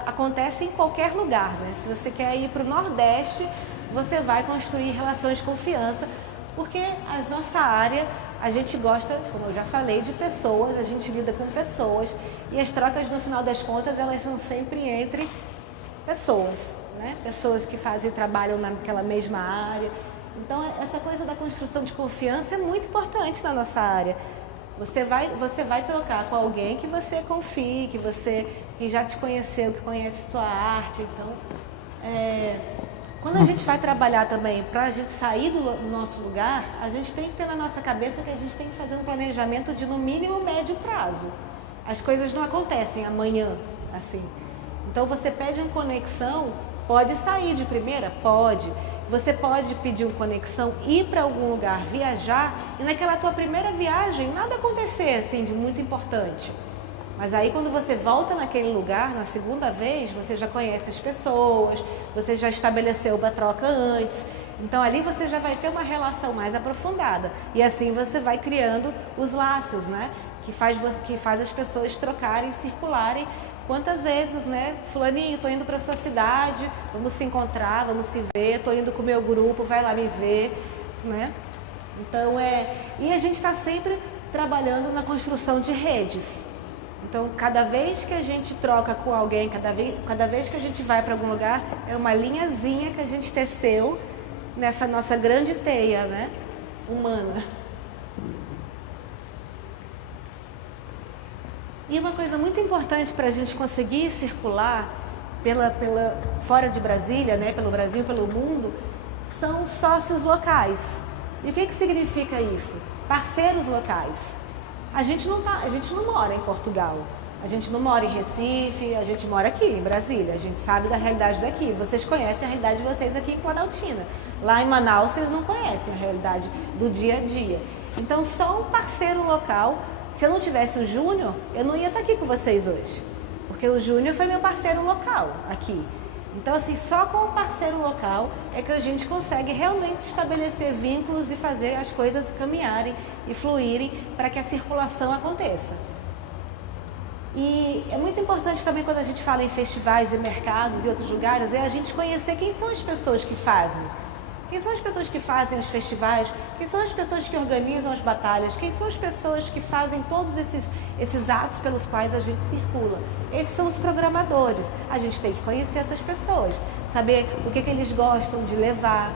acontece em qualquer lugar, né? Se você quer ir para o Nordeste, você vai construir relações de confiança, porque a nossa área, a gente gosta, como eu já falei, de pessoas, a gente lida com pessoas, e as trocas, no final das contas, elas são sempre entre pessoas, né? Pessoas que trabalham naquela mesma área. Então, essa coisa da construção de confiança é muito importante na nossa área. Você vai trocar com alguém que você confie, que já te conheceu, que conhece sua arte. Então, quando a gente vai trabalhar também para a gente sair do nosso lugar, a gente tem que ter na nossa cabeça que a gente tem que fazer um planejamento de, no mínimo, médio prazo. As coisas não acontecem amanhã, assim. Então, você pede uma conexão, pode sair de primeira? Pode. Você pode pedir uma conexão, ir para algum lugar, viajar, e naquela tua primeira viagem nada acontecer assim de muito importante. Mas aí quando você volta naquele lugar, na segunda vez, você já conhece as pessoas, você já estabeleceu uma troca antes, então ali você já vai ter uma relação mais aprofundada. E assim você vai criando os laços, né? Que faz as pessoas trocarem, circularem. Quantas vezes, né? Fulaninho, tô indo para sua cidade, vamos se encontrar, vamos se ver, tô indo com o meu grupo, vai lá me ver, né? Então, e a gente está sempre trabalhando na construção de redes. Então, cada vez que a gente troca com alguém, cada vez que a gente vai para algum lugar, é uma linhazinha que a gente teceu nessa nossa grande teia, né? Humana. E uma coisa muito importante para a gente conseguir circular fora de Brasília, né, pelo Brasil, pelo mundo, são sócios locais. E o que significa isso? Parceiros locais. A gente não mora em Portugal, a gente não mora em Recife, a gente mora aqui em Brasília, a gente sabe da realidade daqui. Vocês conhecem a realidade de vocês aqui em Planaltina. Lá em Manaus, vocês não conhecem a realidade do dia a dia. Então, só um parceiro local. Se eu não tivesse o Júnior, eu não ia estar aqui com vocês hoje, porque o Júnior foi meu parceiro local aqui. Então, assim, só com o parceiro local é que a gente consegue realmente estabelecer vínculos e fazer as coisas caminharem e fluírem para que a circulação aconteça. E é muito importante também quando a gente fala em festivais e mercados e outros lugares, é a gente conhecer quem são as pessoas que fazem. Quem são as pessoas que fazem os festivais? Quem são as pessoas que organizam as batalhas? Quem são as pessoas que fazem todos esses atos pelos quais a gente circula? Esses são os programadores. A gente tem que conhecer essas pessoas, saber o que eles gostam de levar,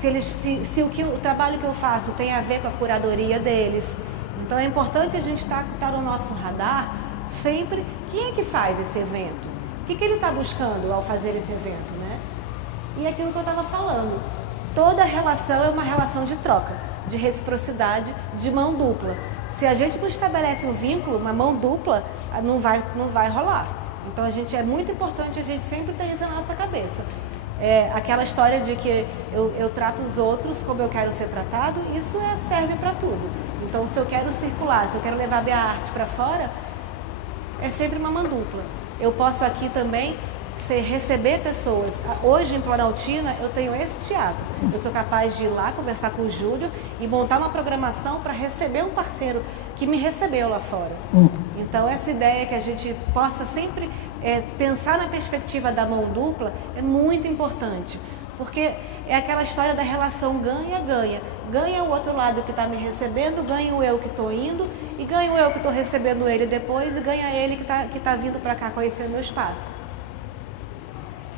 se o trabalho que eu faço tem a ver com a curadoria deles. Então é importante a gente estar no nosso radar sempre quem é que faz esse evento, o que ele está buscando ao fazer esse evento, né? E aquilo que eu estava falando. Toda relação é uma relação de troca, de reciprocidade, de mão dupla. Se a gente não estabelece um vínculo, uma mão dupla, não vai rolar. Então, é muito importante a gente sempre ter isso na nossa cabeça. Aquela história de que eu trato os outros como eu quero ser tratado, isso serve para tudo. Então, se eu quero circular, se eu quero levar a minha arte para fora, é sempre uma mão dupla. Eu posso aqui também receber pessoas. Hoje em Planaltina eu tenho esse teatro. Eu sou capaz de ir lá conversar com o Júlio e montar uma programação para receber um parceiro que me recebeu lá fora. Então essa ideia que a gente possa sempre pensar na perspectiva da mão dupla é muito importante. Porque é aquela história da relação ganha-ganha. Ganha o outro lado que está me recebendo, ganha o eu que estou indo, e ganha o eu que estou recebendo ele depois, e ganha ele que tá vindo para cá conhecer o meu espaço.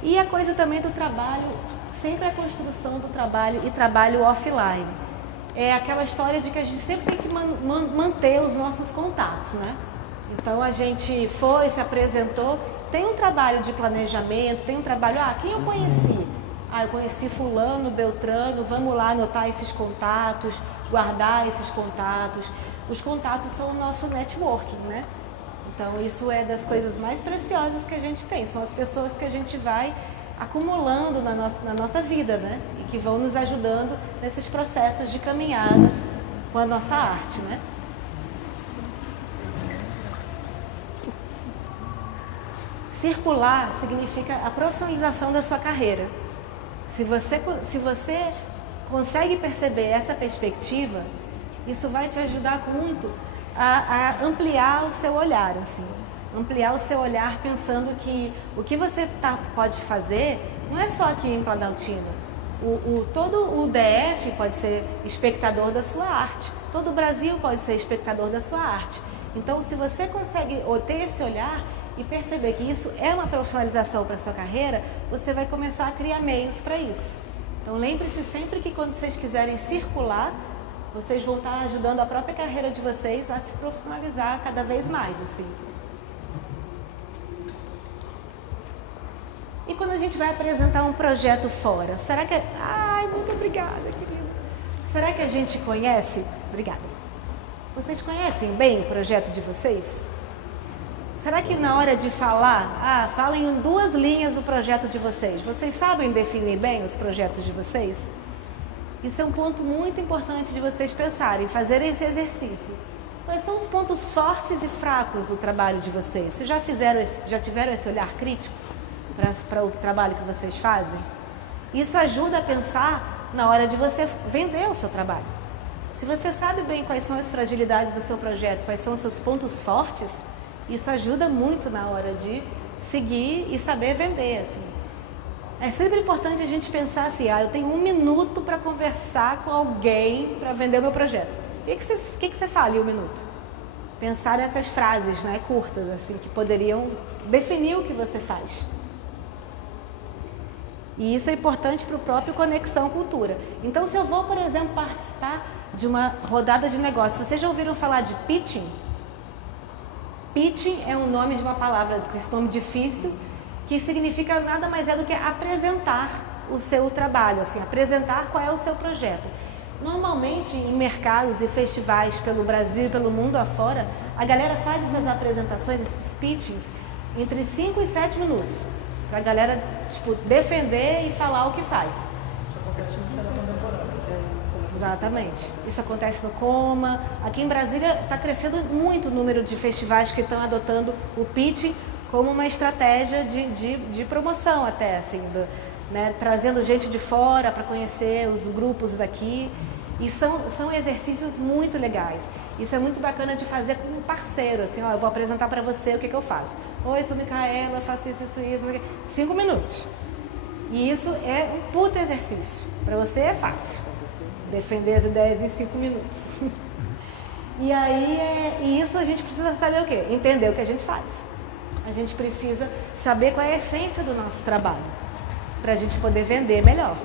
E a coisa também do trabalho, sempre a construção do trabalho e trabalho offline. É aquela história de que a gente sempre tem que manter os nossos contatos, né? Então a gente se apresentou, tem um trabalho de planejamento, tem um trabalho, quem eu conheci? Eu conheci fulano, beltrano, vamos lá anotar esses contatos, guardar esses contatos. Os contatos são o nosso networking, né? Então, isso é das coisas mais preciosas que a gente tem. São as pessoas que a gente vai acumulando na nossa vida, né? E que vão nos ajudando nesses processos de caminhada com a nossa arte, né? circular significa a profissionalização da sua carreira. Se você consegue perceber essa perspectiva, isso vai te ajudar muito a ampliar o seu olhar, assim. Ampliar o seu olhar pensando que o que você pode fazer não é só aqui em Planaltina. Todo o DF pode ser espectador da sua arte. Todo o Brasil pode ser espectador da sua arte. Então, se você consegue ter esse olhar e perceber que isso é uma profissionalização para a sua carreira, você vai começar a criar meios para isso. Então, lembre-se sempre que quando vocês quiserem circular, vocês vão estar ajudando a própria carreira de vocês a se profissionalizar cada vez mais, assim. E quando a gente vai apresentar um projeto fora, será que... Ai, muito obrigada, querida. Será que a gente conhece? Obrigada. Vocês conhecem bem o projeto de vocês? Será que na hora de falar, falem em 2 linhas o projeto de vocês? Vocês sabem definir bem os projetos de vocês? Isso é um ponto muito importante de vocês pensarem, fazerem esse exercício. Quais são os pontos fortes e fracos do trabalho de vocês? Vocês já tiveram esse olhar crítico para o trabalho que vocês fazem? Isso ajuda a pensar na hora de você vender o seu trabalho. Se você sabe bem quais são as fragilidades do seu projeto, quais são os seus pontos fortes, isso ajuda muito na hora de seguir e saber vender, assim. É sempre importante a gente pensar assim, eu tenho 1 minuto para conversar com alguém para vender o meu projeto. O que você fala em 1 minuto? Pensar nessas frases, né, curtas, assim, que poderiam definir o que você faz. E isso é importante para o próprio Conexão Cultura. Então, se eu vou, por exemplo, participar de uma rodada de negócio, vocês já ouviram falar de pitching? Pitching é o nome de uma palavra com esse nome difícil, que significa nada mais é do que apresentar o seu trabalho, assim, apresentar qual é o seu projeto. Normalmente, em mercados e festivais pelo Brasil e pelo mundo afora, a galera faz essas apresentações, esses pitchings, entre 5 e 7 minutos, para a galera, defender e falar o que faz. Isso acontece no cena contemporânea. Exatamente. Isso acontece no Coma. Aqui em Brasília está crescendo muito o número de festivais que estão adotando o pitching como uma estratégia de promoção até, assim, né? Trazendo gente de fora para conhecer os grupos daqui. E são exercícios muito legais. Isso é muito bacana de fazer com um parceiro, assim, eu vou apresentar para você o que eu faço. Oi, sou Micaela, faço isso. 5 minutos. E isso é um puta exercício. Para você é fácil. Defender as ideias em 5 minutos. E aí, isso a gente precisa saber o quê? Entender o que a gente faz. A gente precisa saber qual é a essência do nosso trabalho, para a gente poder vender melhor.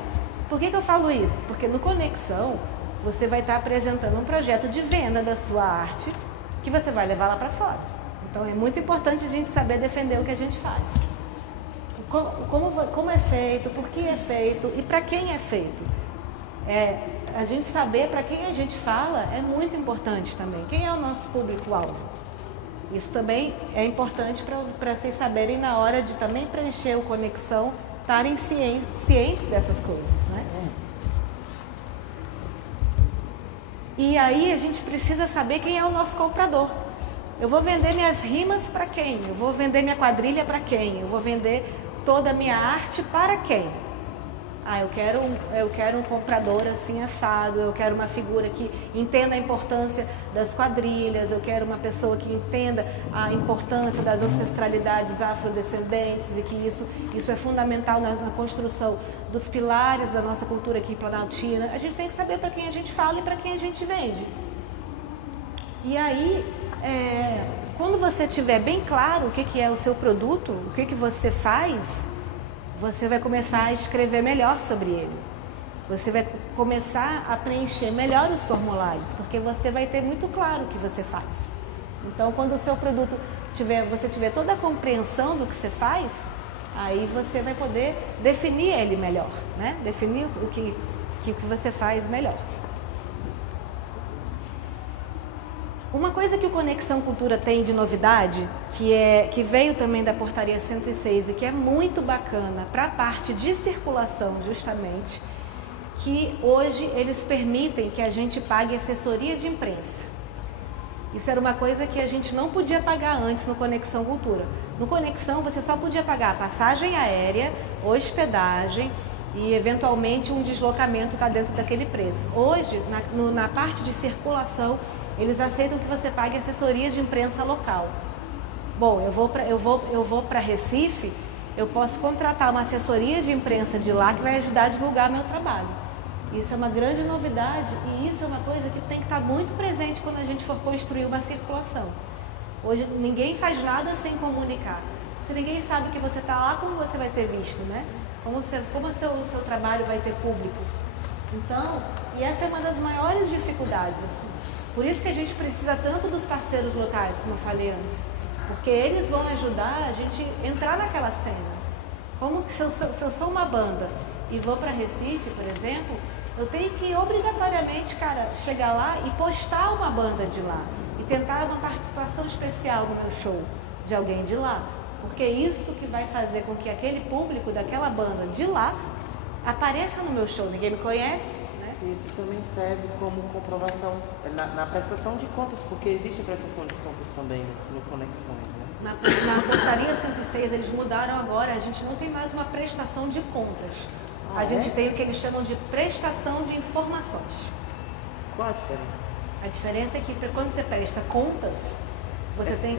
Por que eu falo isso? Porque no Conexão, você vai estar apresentando um projeto de venda da sua arte, que você vai levar lá para fora. Então, é muito importante a gente saber defender o que a gente faz. Como é feito, por que é feito e para quem é feito. A gente saber para quem a gente fala é muito importante também. Quem é o nosso público-alvo? Isso também é importante para vocês saberem na hora de também preencher o Conexão, estarem cientes dessas coisas, né? E aí a gente precisa saber quem é o nosso comprador. Eu vou vender minhas rimas para quem? Eu vou vender minha quadrilha para quem? Eu vou vender toda a minha arte para quem? Eu quero um comprador assim assado, eu quero uma figura que entenda a importância das quadrilhas, eu quero uma pessoa que entenda a importância das ancestralidades afrodescendentes e que isso é fundamental na construção dos pilares da nossa cultura aqui em Planaltina. A gente tem que saber para quem a gente fala e para quem a gente vende. E aí, quando você tiver bem claro o que é o seu produto, o que você faz, você vai começar a escrever melhor sobre ele. Você vai começar a preencher melhor os formulários, porque você vai ter muito claro o que você faz. Então, quando o seu produto você tiver toda a compreensão do que você faz, aí você vai poder definir ele melhor, né? Definir o que você faz melhor. Uma coisa que o Conexão Cultura tem de novidade, que veio também da Portaria 106 e que é muito bacana para a parte de circulação justamente, que hoje eles permitem que a gente pague assessoria de imprensa. Isso era uma coisa que a gente não podia pagar antes no Conexão Cultura. No Conexão você só podia pagar passagem aérea, hospedagem e eventualmente um deslocamento está dentro daquele preço. Hoje, na parte de circulação, eles aceitam que você pague assessoria de imprensa local. Bom, eu vou para Recife, eu posso contratar uma assessoria de imprensa de lá que vai ajudar a divulgar meu trabalho. Isso é uma grande novidade e isso é uma coisa que tem que estar muito presente quando a gente for construir uma circulação. Hoje ninguém faz nada sem comunicar. Se ninguém sabe que você está lá, como você vai ser visto, né? Como o seu trabalho vai ter público. Então, e essa é uma das maiores dificuldades, assim. Por isso que a gente precisa tanto dos parceiros locais, como eu falei antes. Porque eles vão ajudar a gente entrar naquela cena. Como que se eu sou uma banda e vou para Recife, por exemplo, eu tenho que obrigatoriamente, cara, chegar lá e postar uma banda de lá. E tentar uma participação especial no meu show de alguém de lá. Porque é isso que vai fazer com que aquele público daquela banda de lá apareça no meu show. Ninguém me conhece, né? Isso também serve como comprovação na prestação de contas, porque existe prestação de contas também no Conexões, né? Na Portaria 106 eles mudaram agora, a gente não tem mais uma prestação de contas. A gente tem o que eles chamam de prestação de informações. Qual a diferença? A diferença é que quando você presta contas, você tem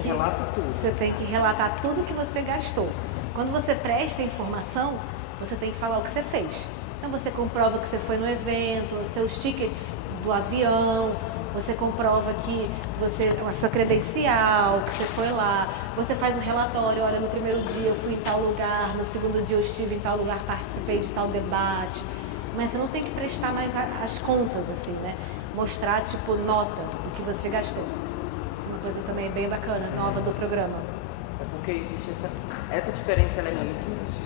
que relatar tudo que você gastou. Quando você presta informação, você tem que falar o que você fez. Então você comprova que você foi no evento, seus tickets do avião, você comprova que a sua credencial, que você foi lá, você faz um relatório, olha, no primeiro dia eu fui em tal lugar, no segundo dia eu estive em tal lugar, participei de tal debate. Mas você não tem que prestar mais as contas, assim, né? Mostrar, tipo, nota do que você gastou. Isso é uma coisa também bem bacana, nova do programa. É porque existe essa diferença, ela é muito...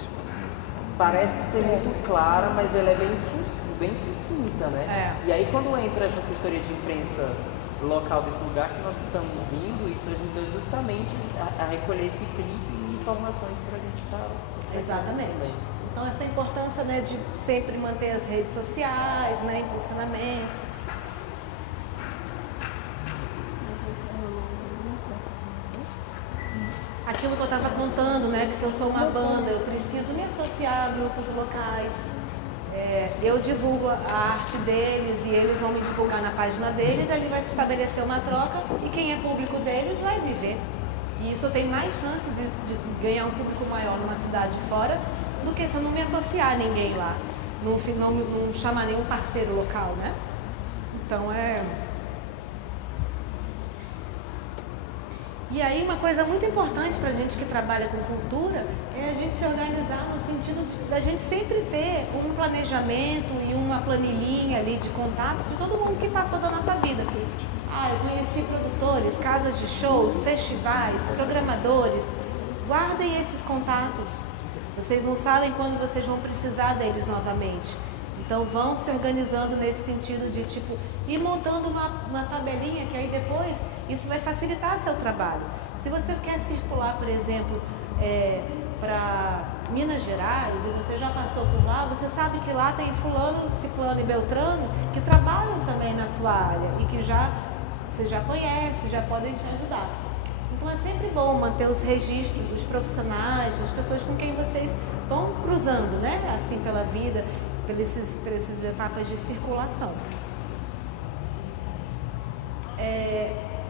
Parece ser muito clara, mas ela é bem sucinta, né? E aí quando entra essa assessoria de imprensa local desse lugar que nós estamos indo, isso ajuda justamente a recolher esse clipe de informações para a gente estar... Exatamente. Então essa importância, né, de sempre manter as redes sociais, né, impulsionamentos. Aquilo que eu estava contando, né, que se eu sou uma banda, eu preciso me associar a grupos locais. Eu divulgo a arte deles e eles vão me divulgar na página deles, aí vai se estabelecer uma troca e quem é público deles vai me ver. E isso eu tenho mais chance de ganhar um público maior numa cidade fora do que se eu não me associar a ninguém lá, não chamar nenhum parceiro local, né? Então E aí uma coisa muito importante para a gente que trabalha com cultura é a gente se organizar no sentido da gente sempre ter um planejamento e uma planilhinha ali de contatos de todo mundo que passou da nossa vida. Eu conheci produtores, casas de shows, festivais, programadores. Guardem esses contatos. Vocês não sabem quando vocês vão precisar deles novamente. Então vão se organizando nesse sentido de tipo ir montando uma tabelinha que aí depois isso vai facilitar seu trabalho. Se você quer circular, por exemplo, para Minas Gerais e você já passou por lá, você sabe que lá tem fulano, ciclano e beltrano que trabalham também na sua área e que você já conhece, já podem te ajudar. Então é sempre bom manter os registros dos profissionais, das pessoas com quem vocês vão cruzando, né? Assim pela vida, por essas etapas de circulação.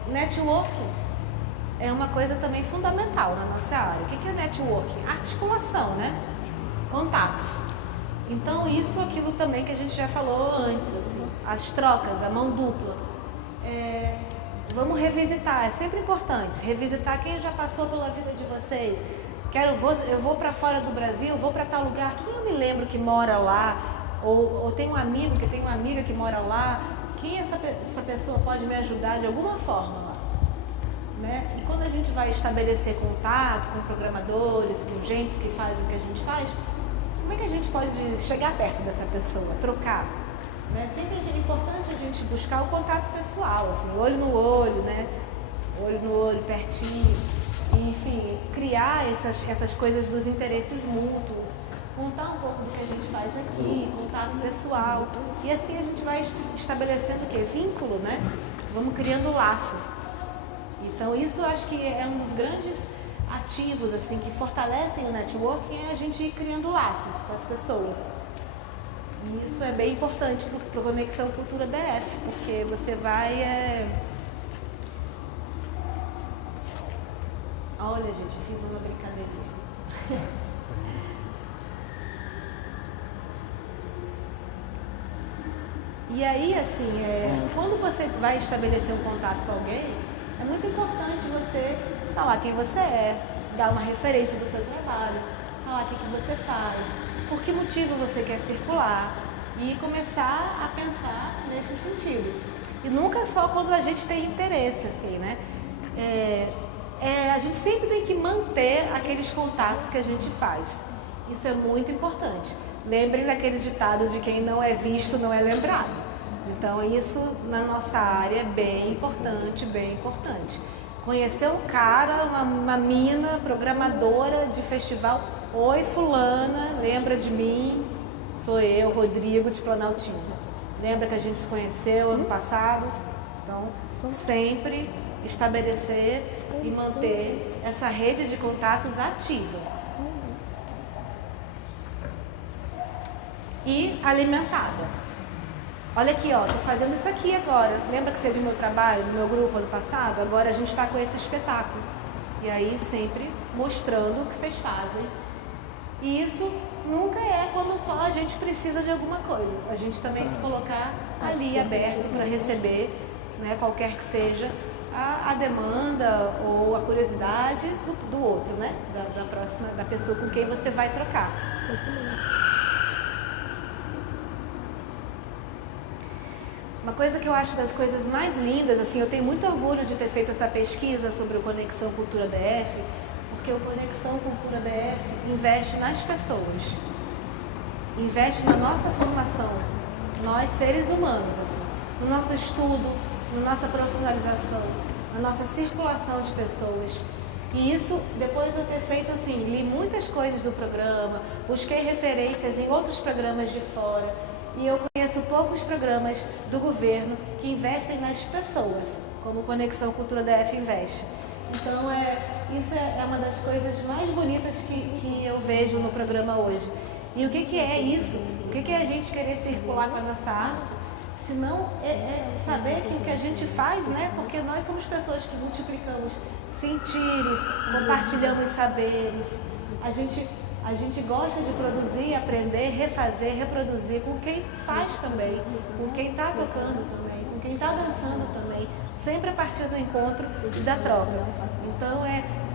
Networking é uma coisa também fundamental na nossa área. O que é networking? Articulação, né? Contatos. Então isso, aquilo também que a gente já falou antes, assim, as trocas, a mão dupla. Vamos revisitar, é sempre importante revisitar quem já passou pela vida de vocês. Eu vou para fora do Brasil, vou para tal lugar, quem eu me lembro que mora lá, ou tem um amigo que tem uma amiga que mora lá, quem essa pessoa pode me ajudar de alguma forma lá, né? E quando a gente vai estabelecer contato com programadores, com gente que faz o que a gente faz, como é que a gente pode chegar perto dessa pessoa, trocar? Né? Sempre é importante a gente buscar o contato pessoal, assim, olho no olho, né? Olho no olho, pertinho. E, enfim, criar essas coisas dos interesses mútuos, contar um pouco do que a gente faz aqui, contato pessoal. E assim a gente vai estabelecendo o quê? Vínculo, né? Vamos criando laço. Então isso eu acho que é um dos grandes ativos assim que fortalecem o networking, é a gente ir criando laços com as pessoas. E isso é bem importante para a Conexão Cultura DF, porque você vai... Olha, gente, eu fiz uma brincadeirinha. E aí, assim, quando você vai estabelecer um contato com alguém, é muito importante você falar quem você é, dar uma referência do seu trabalho, falar o que você faz, por que motivo você quer circular e começar a pensar nesse sentido. E nunca só quando a gente tem interesse, assim, né? A gente sempre tem que manter aqueles contatos que a gente faz. Isso é muito importante. Lembrem daquele ditado de quem não é visto não é lembrado. Então isso na nossa área é bem importante, bem importante. Conhecer um cara, uma mina programadora de festival. Oi, fulana, lembra de mim? Sou eu, Rodrigo, de Planaltina. Lembra que a gente se conheceu ano passado? Então, sempre estabelecer e manter essa rede de contatos ativa. E alimentada. Olha aqui, ó, tô fazendo isso aqui agora. Lembra que você viu meu trabalho no meu grupo ano passado? Agora a gente está com esse espetáculo. E aí sempre mostrando o que vocês fazem. E isso nunca é quando só a gente precisa de alguma coisa. A gente também se colocar ali aberto para receber, né, qualquer que seja a demanda ou a curiosidade do outro, né? Da pessoa com quem você vai trocar. Uma coisa que eu acho das coisas mais lindas, assim, eu tenho muito orgulho de ter feito essa pesquisa sobre o Conexão Cultura DF, porque o Conexão Cultura DF investe nas pessoas, investe na nossa formação, nós seres humanos, assim, no nosso estudo, na nossa profissionalização, na nossa circulação de pessoas. E isso, depois de eu ter feito assim, li muitas coisas do programa, busquei referências em outros programas de fora, e eu conheço poucos programas do governo que investem nas pessoas, como o Conexão Cultura DF investe. Então, isso é uma das coisas mais bonitas que eu vejo no programa hoje. E o que é isso? O que é a gente querer circular com a nossa arte? Se não saber que o que a gente faz, né? Porque nós somos pessoas que multiplicamos sentires, compartilhamos saberes. A gente gosta de produzir, aprender, refazer, reproduzir com quem faz também, com quem está tocando também, com quem está dançando também, sempre a partir do encontro e da troca. Então,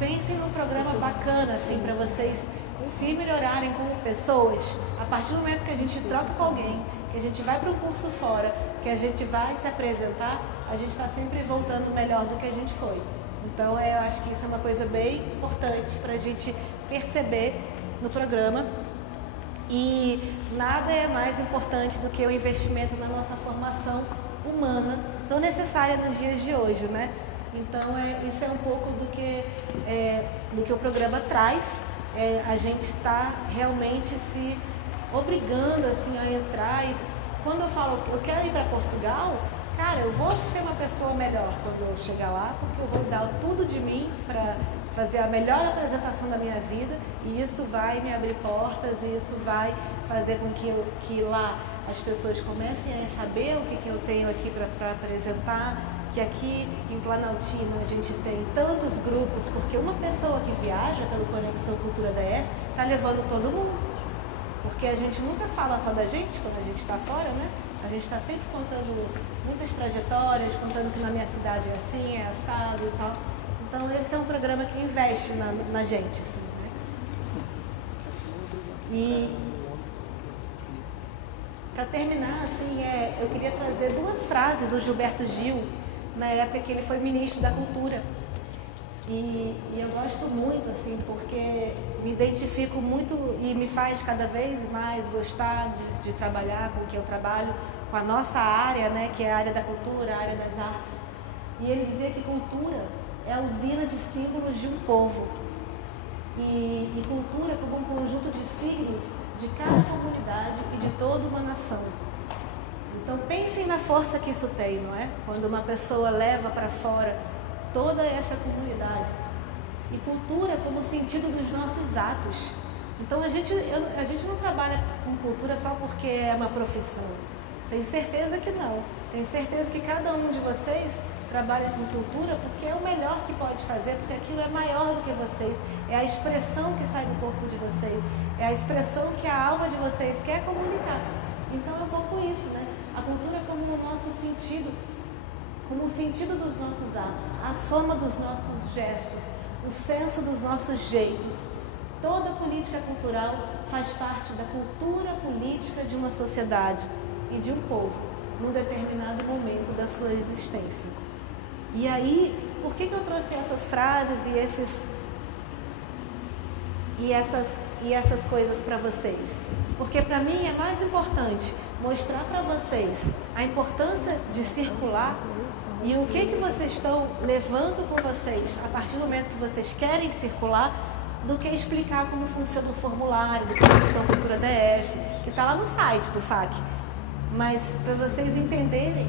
pensem num programa bacana, assim, para vocês se melhorarem como pessoas. A partir do momento que a gente troca com alguém, que a gente vai para um curso fora, que a gente vai se apresentar, a gente está sempre voltando melhor do que a gente foi. Então, eu acho que isso é uma coisa bem importante para a gente perceber no programa, e nada é mais importante do que o investimento na nossa formação humana, tão necessária nos dias de hoje, né? Então, isso é um pouco do que o programa traz. A gente está realmente se obrigando assim, a entrar, e quando eu falo, eu quero ir para Portugal, cara, eu vou ser uma pessoa melhor quando eu chegar lá, porque eu vou dar tudo de mim para fazer a melhor apresentação da minha vida, e isso vai me abrir portas, e isso vai fazer com que lá as pessoas comecem a saber o que eu tenho aqui para apresentar, que aqui em Planaltina a gente tem tantos grupos, porque uma pessoa que viaja pelo Conexão Cultura DF está levando todo mundo, porque a gente nunca fala só da gente quando a gente está fora, né? A gente está sempre contando muitas trajetórias, contando que na minha cidade é assim, é assado e tal. Então, esse é um programa que investe na gente, assim, né? E, para terminar, assim, eu queria trazer duas frases do Gilberto Gil, na época que ele foi ministro da Cultura. E eu gosto muito, assim, porque me identifico muito e me faz cada vez mais gostar de trabalhar com o que eu trabalho, com a nossa área, né, que é a área da cultura, a área das artes. E ele dizia que cultura é a usina de símbolos de um povo. E cultura como um conjunto de signos de cada comunidade e de toda uma nação. Então pensem na força que isso tem, não é? Quando uma pessoa leva para fora toda essa comunidade. E cultura como sentido dos nossos atos. Então a gente não trabalha com cultura só porque é uma profissão. Tenho certeza que não. Tenho certeza que cada um de vocês trabalha com cultura porque é o melhor que pode fazer, porque aquilo é maior do que vocês, é a expressão que sai do corpo de vocês, é a expressão que a alma de vocês quer comunicar. Então é um pouco isso, né? A cultura é como o nosso sentido, como o sentido dos nossos atos, a soma dos nossos gestos, o senso dos nossos jeitos. Toda política cultural faz parte da cultura política de uma sociedade e de um povo, num determinado momento da sua existência. E aí, por que eu trouxe essas frases e essas coisas para vocês? Porque para mim é mais importante mostrar para vocês a importância de circular e o que vocês estão levando com vocês a partir do momento que vocês querem circular, do que explicar como funciona o formulário do Conexão Cultura DF, que está lá no site do FAC. Mas para vocês entenderem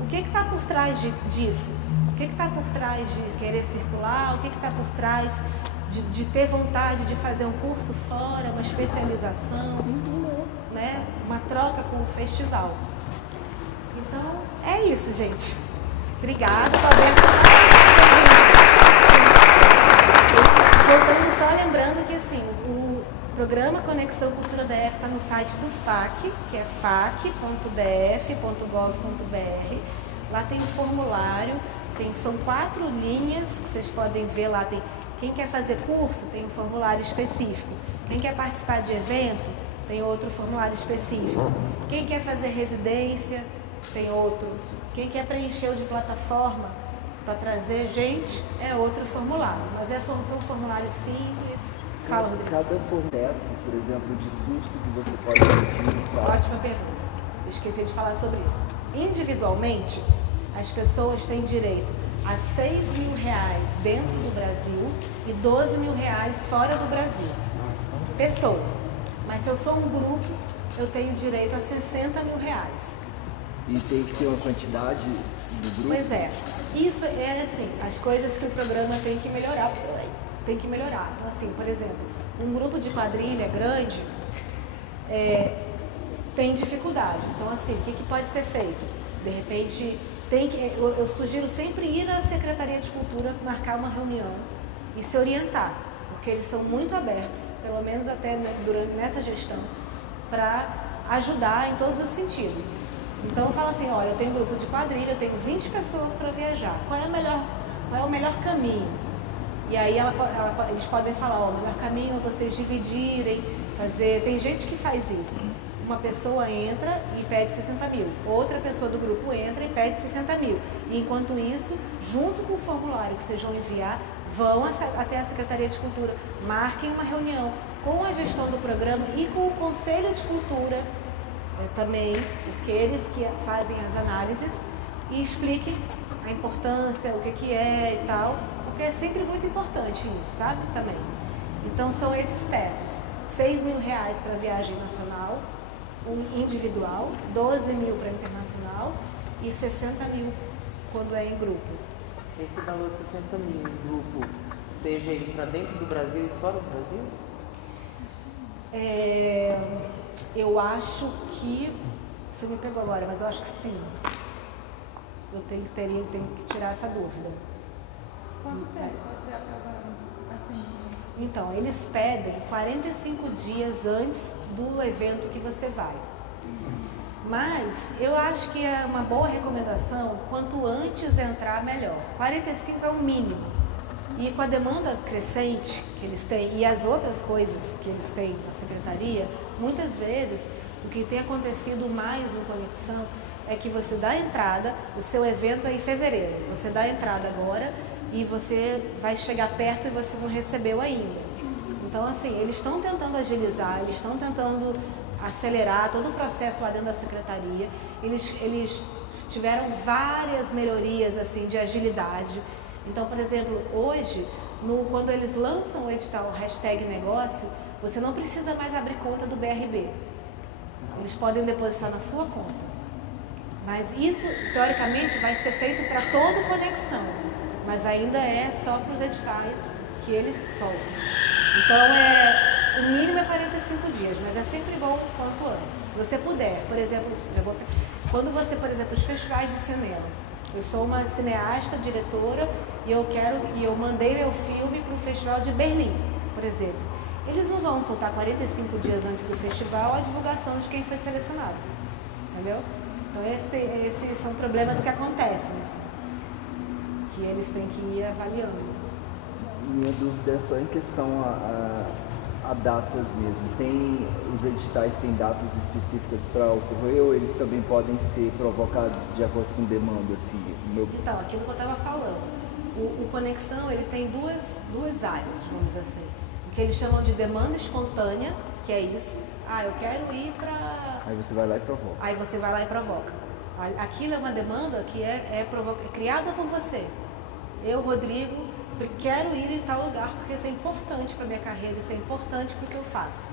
o que está por trás disso, o que está por trás de querer circular, o que está por trás de ter vontade de fazer um curso fora, uma especialização, né? Uma troca com o festival. Então, é isso, gente. Obrigada. Voltando só lembrando que assim, o programa Conexão Cultura DF está no site do FAC, que é fac.df.gov.br. Lá tem um formulário, são 4 linhas que vocês podem ver lá. Tem quem quer fazer curso, tem um formulário específico. Quem quer participar de evento, tem outro formulário específico. Quem quer fazer residência, tem outro. Quem quer preencher o de plataforma para trazer gente, é outro formulário. Mas são formulários simples. Fala, Rodrigo. Cada formato, por exemplo, de custo que você pode pedir. Ótima pergunta. Esqueci de falar sobre isso. Individualmente, as pessoas têm direito a R$6.000 dentro do Brasil e R$12.000 fora do Brasil. Pessoa. Mas se eu sou um grupo, eu tenho direito a R$60.000. E tem que ter uma quantidade do grupo? Pois é. Isso é assim, as coisas que o programa tem que melhorar. Então assim, por exemplo, um grupo de quadrilha grande tem dificuldade. Então assim, o que pode ser feito? De repente, eu sugiro sempre ir à Secretaria de Cultura, marcar uma reunião e se orientar, porque eles são muito abertos, pelo menos até nessa gestão, para ajudar em todos os sentidos. Então fala assim, olha, eu tenho um grupo de quadrilha, eu tenho 20 pessoas para viajar, qual é o melhor caminho? E aí eles podem falar, o melhor caminho é vocês dividirem, fazer, tem gente que faz isso. Uma pessoa entra e pede 60 mil, outra pessoa do grupo entra e pede 60 mil. E enquanto isso, junto com o formulário que vocês vão enviar, vão até a Secretaria de Cultura, marquem uma reunião com a gestão do programa e com o Conselho de Cultura também, porque eles que fazem as análises e expliquem a importância, o que é e tal, porque é sempre muito importante isso, sabe? Também. Então são esses tetos, R$6.000 para viagem nacional, individual, 12 mil para internacional e 60 mil quando é em grupo. Esse valor de 60 mil em grupo, seja ele para dentro do Brasil e fora do Brasil? Eu acho que, você me pegou agora, mas eu acho que sim. Eu tenho que tirar essa dúvida. Quanto tempo você acaba assim? Então, eles pedem 45 dias antes do evento que você vai. Mas eu acho que é uma boa recomendação, quanto antes entrar, melhor. 45 é o mínimo. E com a demanda crescente que eles têm e as outras coisas que eles têm na secretaria, muitas vezes o que tem acontecido mais no Conexão é que você dá a entrada, o seu evento é em fevereiro, você dá a entrada agora e você vai chegar perto e você não recebeu ainda. Então, assim, eles estão tentando agilizar, eles estão tentando acelerar todo o processo lá dentro da secretaria. Eles tiveram várias melhorias assim de agilidade. Então, por exemplo, hoje, quando eles lançam o edital #negócio, você não precisa mais abrir conta do BRB. Eles podem depositar na sua conta. Mas isso, teoricamente, vai ser feito para todo Conexão. mas ainda é só para os editais que eles soltam. Então, o mínimo é 45 dias, mas é sempre bom quanto antes. Se você puder, por exemplo, quando você, por exemplo, os festivais de cinema, eu sou uma cineasta, diretora, e eu mandei meu filme para o Festival de Berlim, por exemplo. Eles não vão soltar 45 dias antes do festival a divulgação de quem foi selecionado, entendeu? Então, esses são problemas que acontecem, assim, que eles têm que ir avaliando. Minha dúvida é só em questão a datas mesmo. Os editais têm datas específicas para ocorrer ou eles também podem ser provocados de acordo com demanda? Assim, Então, aquilo que eu estava falando, o Conexão ele tem duas áreas, vamos dizer assim. O que eles chamam de demanda espontânea, que é isso. Eu quero ir para... Aí você vai lá e provoca. Aí você vai lá e provoca. Aquilo é uma demanda que é criada por você. Eu, Rodrigo, quero ir em tal lugar porque isso é importante para a minha carreira, isso é importante porque eu faço.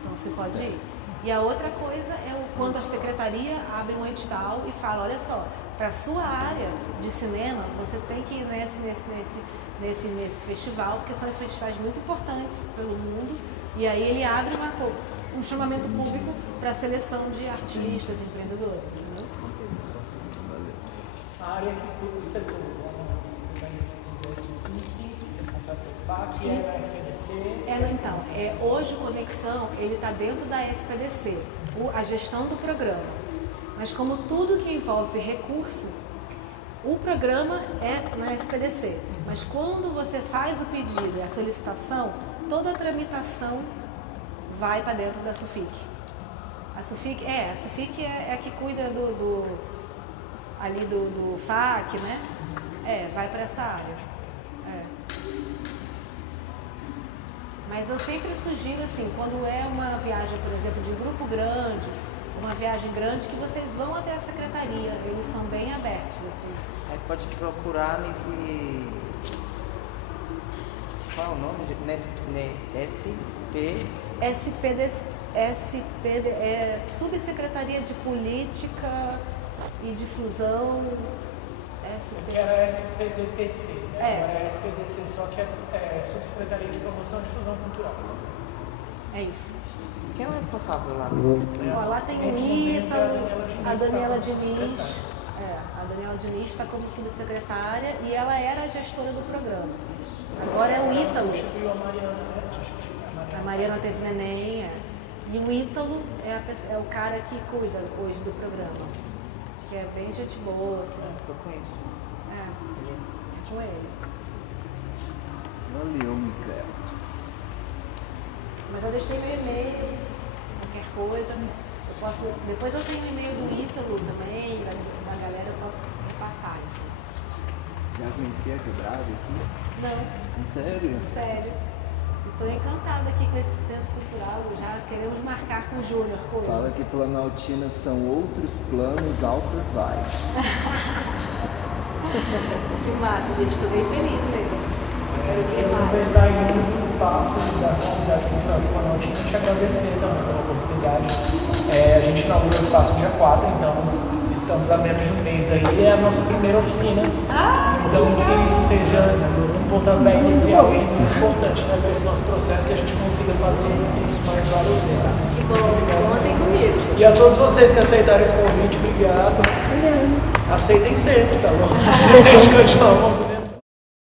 Então você pode ir. E a outra coisa é quando a secretaria abre um edital e fala, olha só, para a sua área de cinema, você tem que ir nesse festival, porque são festivais muito importantes pelo mundo, e aí ele abre um chamamento público para a seleção de artistas, empreendedores, entendeu? A área que você responsável pelo FAC, é a SPDC? Hoje o Conexão está dentro da SPDC, a gestão do programa. Mas como tudo que envolve recurso, o programa é na SPDC. Mas quando você faz o pedido e a solicitação, toda a tramitação vai para dentro da SUFIC. A SUFIC é a que cuida do FAC, né? Vai para essa área. Mas eu sempre sugiro, assim, quando é uma viagem, por exemplo, de grupo grande, uma viagem grande, que vocês vão até a secretaria, eles são bem abertos, assim. Aí pode procurar nesse... Qual é o nome? SPD, Subsecretaria de Política e Difusão... Que era SPDPC, né? Agora é SPDC, só que é Subsecretaria de Promoção e Difusão Cultural. É isso. Quem é o responsável lá? Lá tem o Ítalo, a Daniela Diniz. A Daniela Diniz está como subsecretária e ela era a gestora do programa. Agora é o Ítalo. A Mariana teve neném. E o Ítalo é o cara que cuida hoje do programa. Que é bem gente boa, assim. Eu conheço. É com ele. Valeu, Micaela. Mas eu deixei meu e-mail, qualquer coisa. Depois eu tenho o e-mail do Ítalo também, da galera, eu posso repassar. Já conhecia a Quebrada aqui? Não. Sério? Sério. Estou encantada aqui com esse centro cultural, já queremos marcar com o Júnior coisas. Fala que Planaltina são outros planos, altas vibes. Que massa, gente, estou bem feliz mesmo. Eu aproveitar aí o espaço da comunidade cultural do Planaltina e te agradecer também pela oportunidade. A gente inaugurou o espaço dia 4, então estamos há menos de um mês aí, é a nossa primeira oficina. Então que seja um pontapé inicial e muito importante, né, para esse nosso processo, que a gente consiga fazer isso mais várias vezes. Que bom, contem comigo. E a todos vocês que aceitaram esse convite, obrigado. Aceitem sempre, tá bom? A gente continua.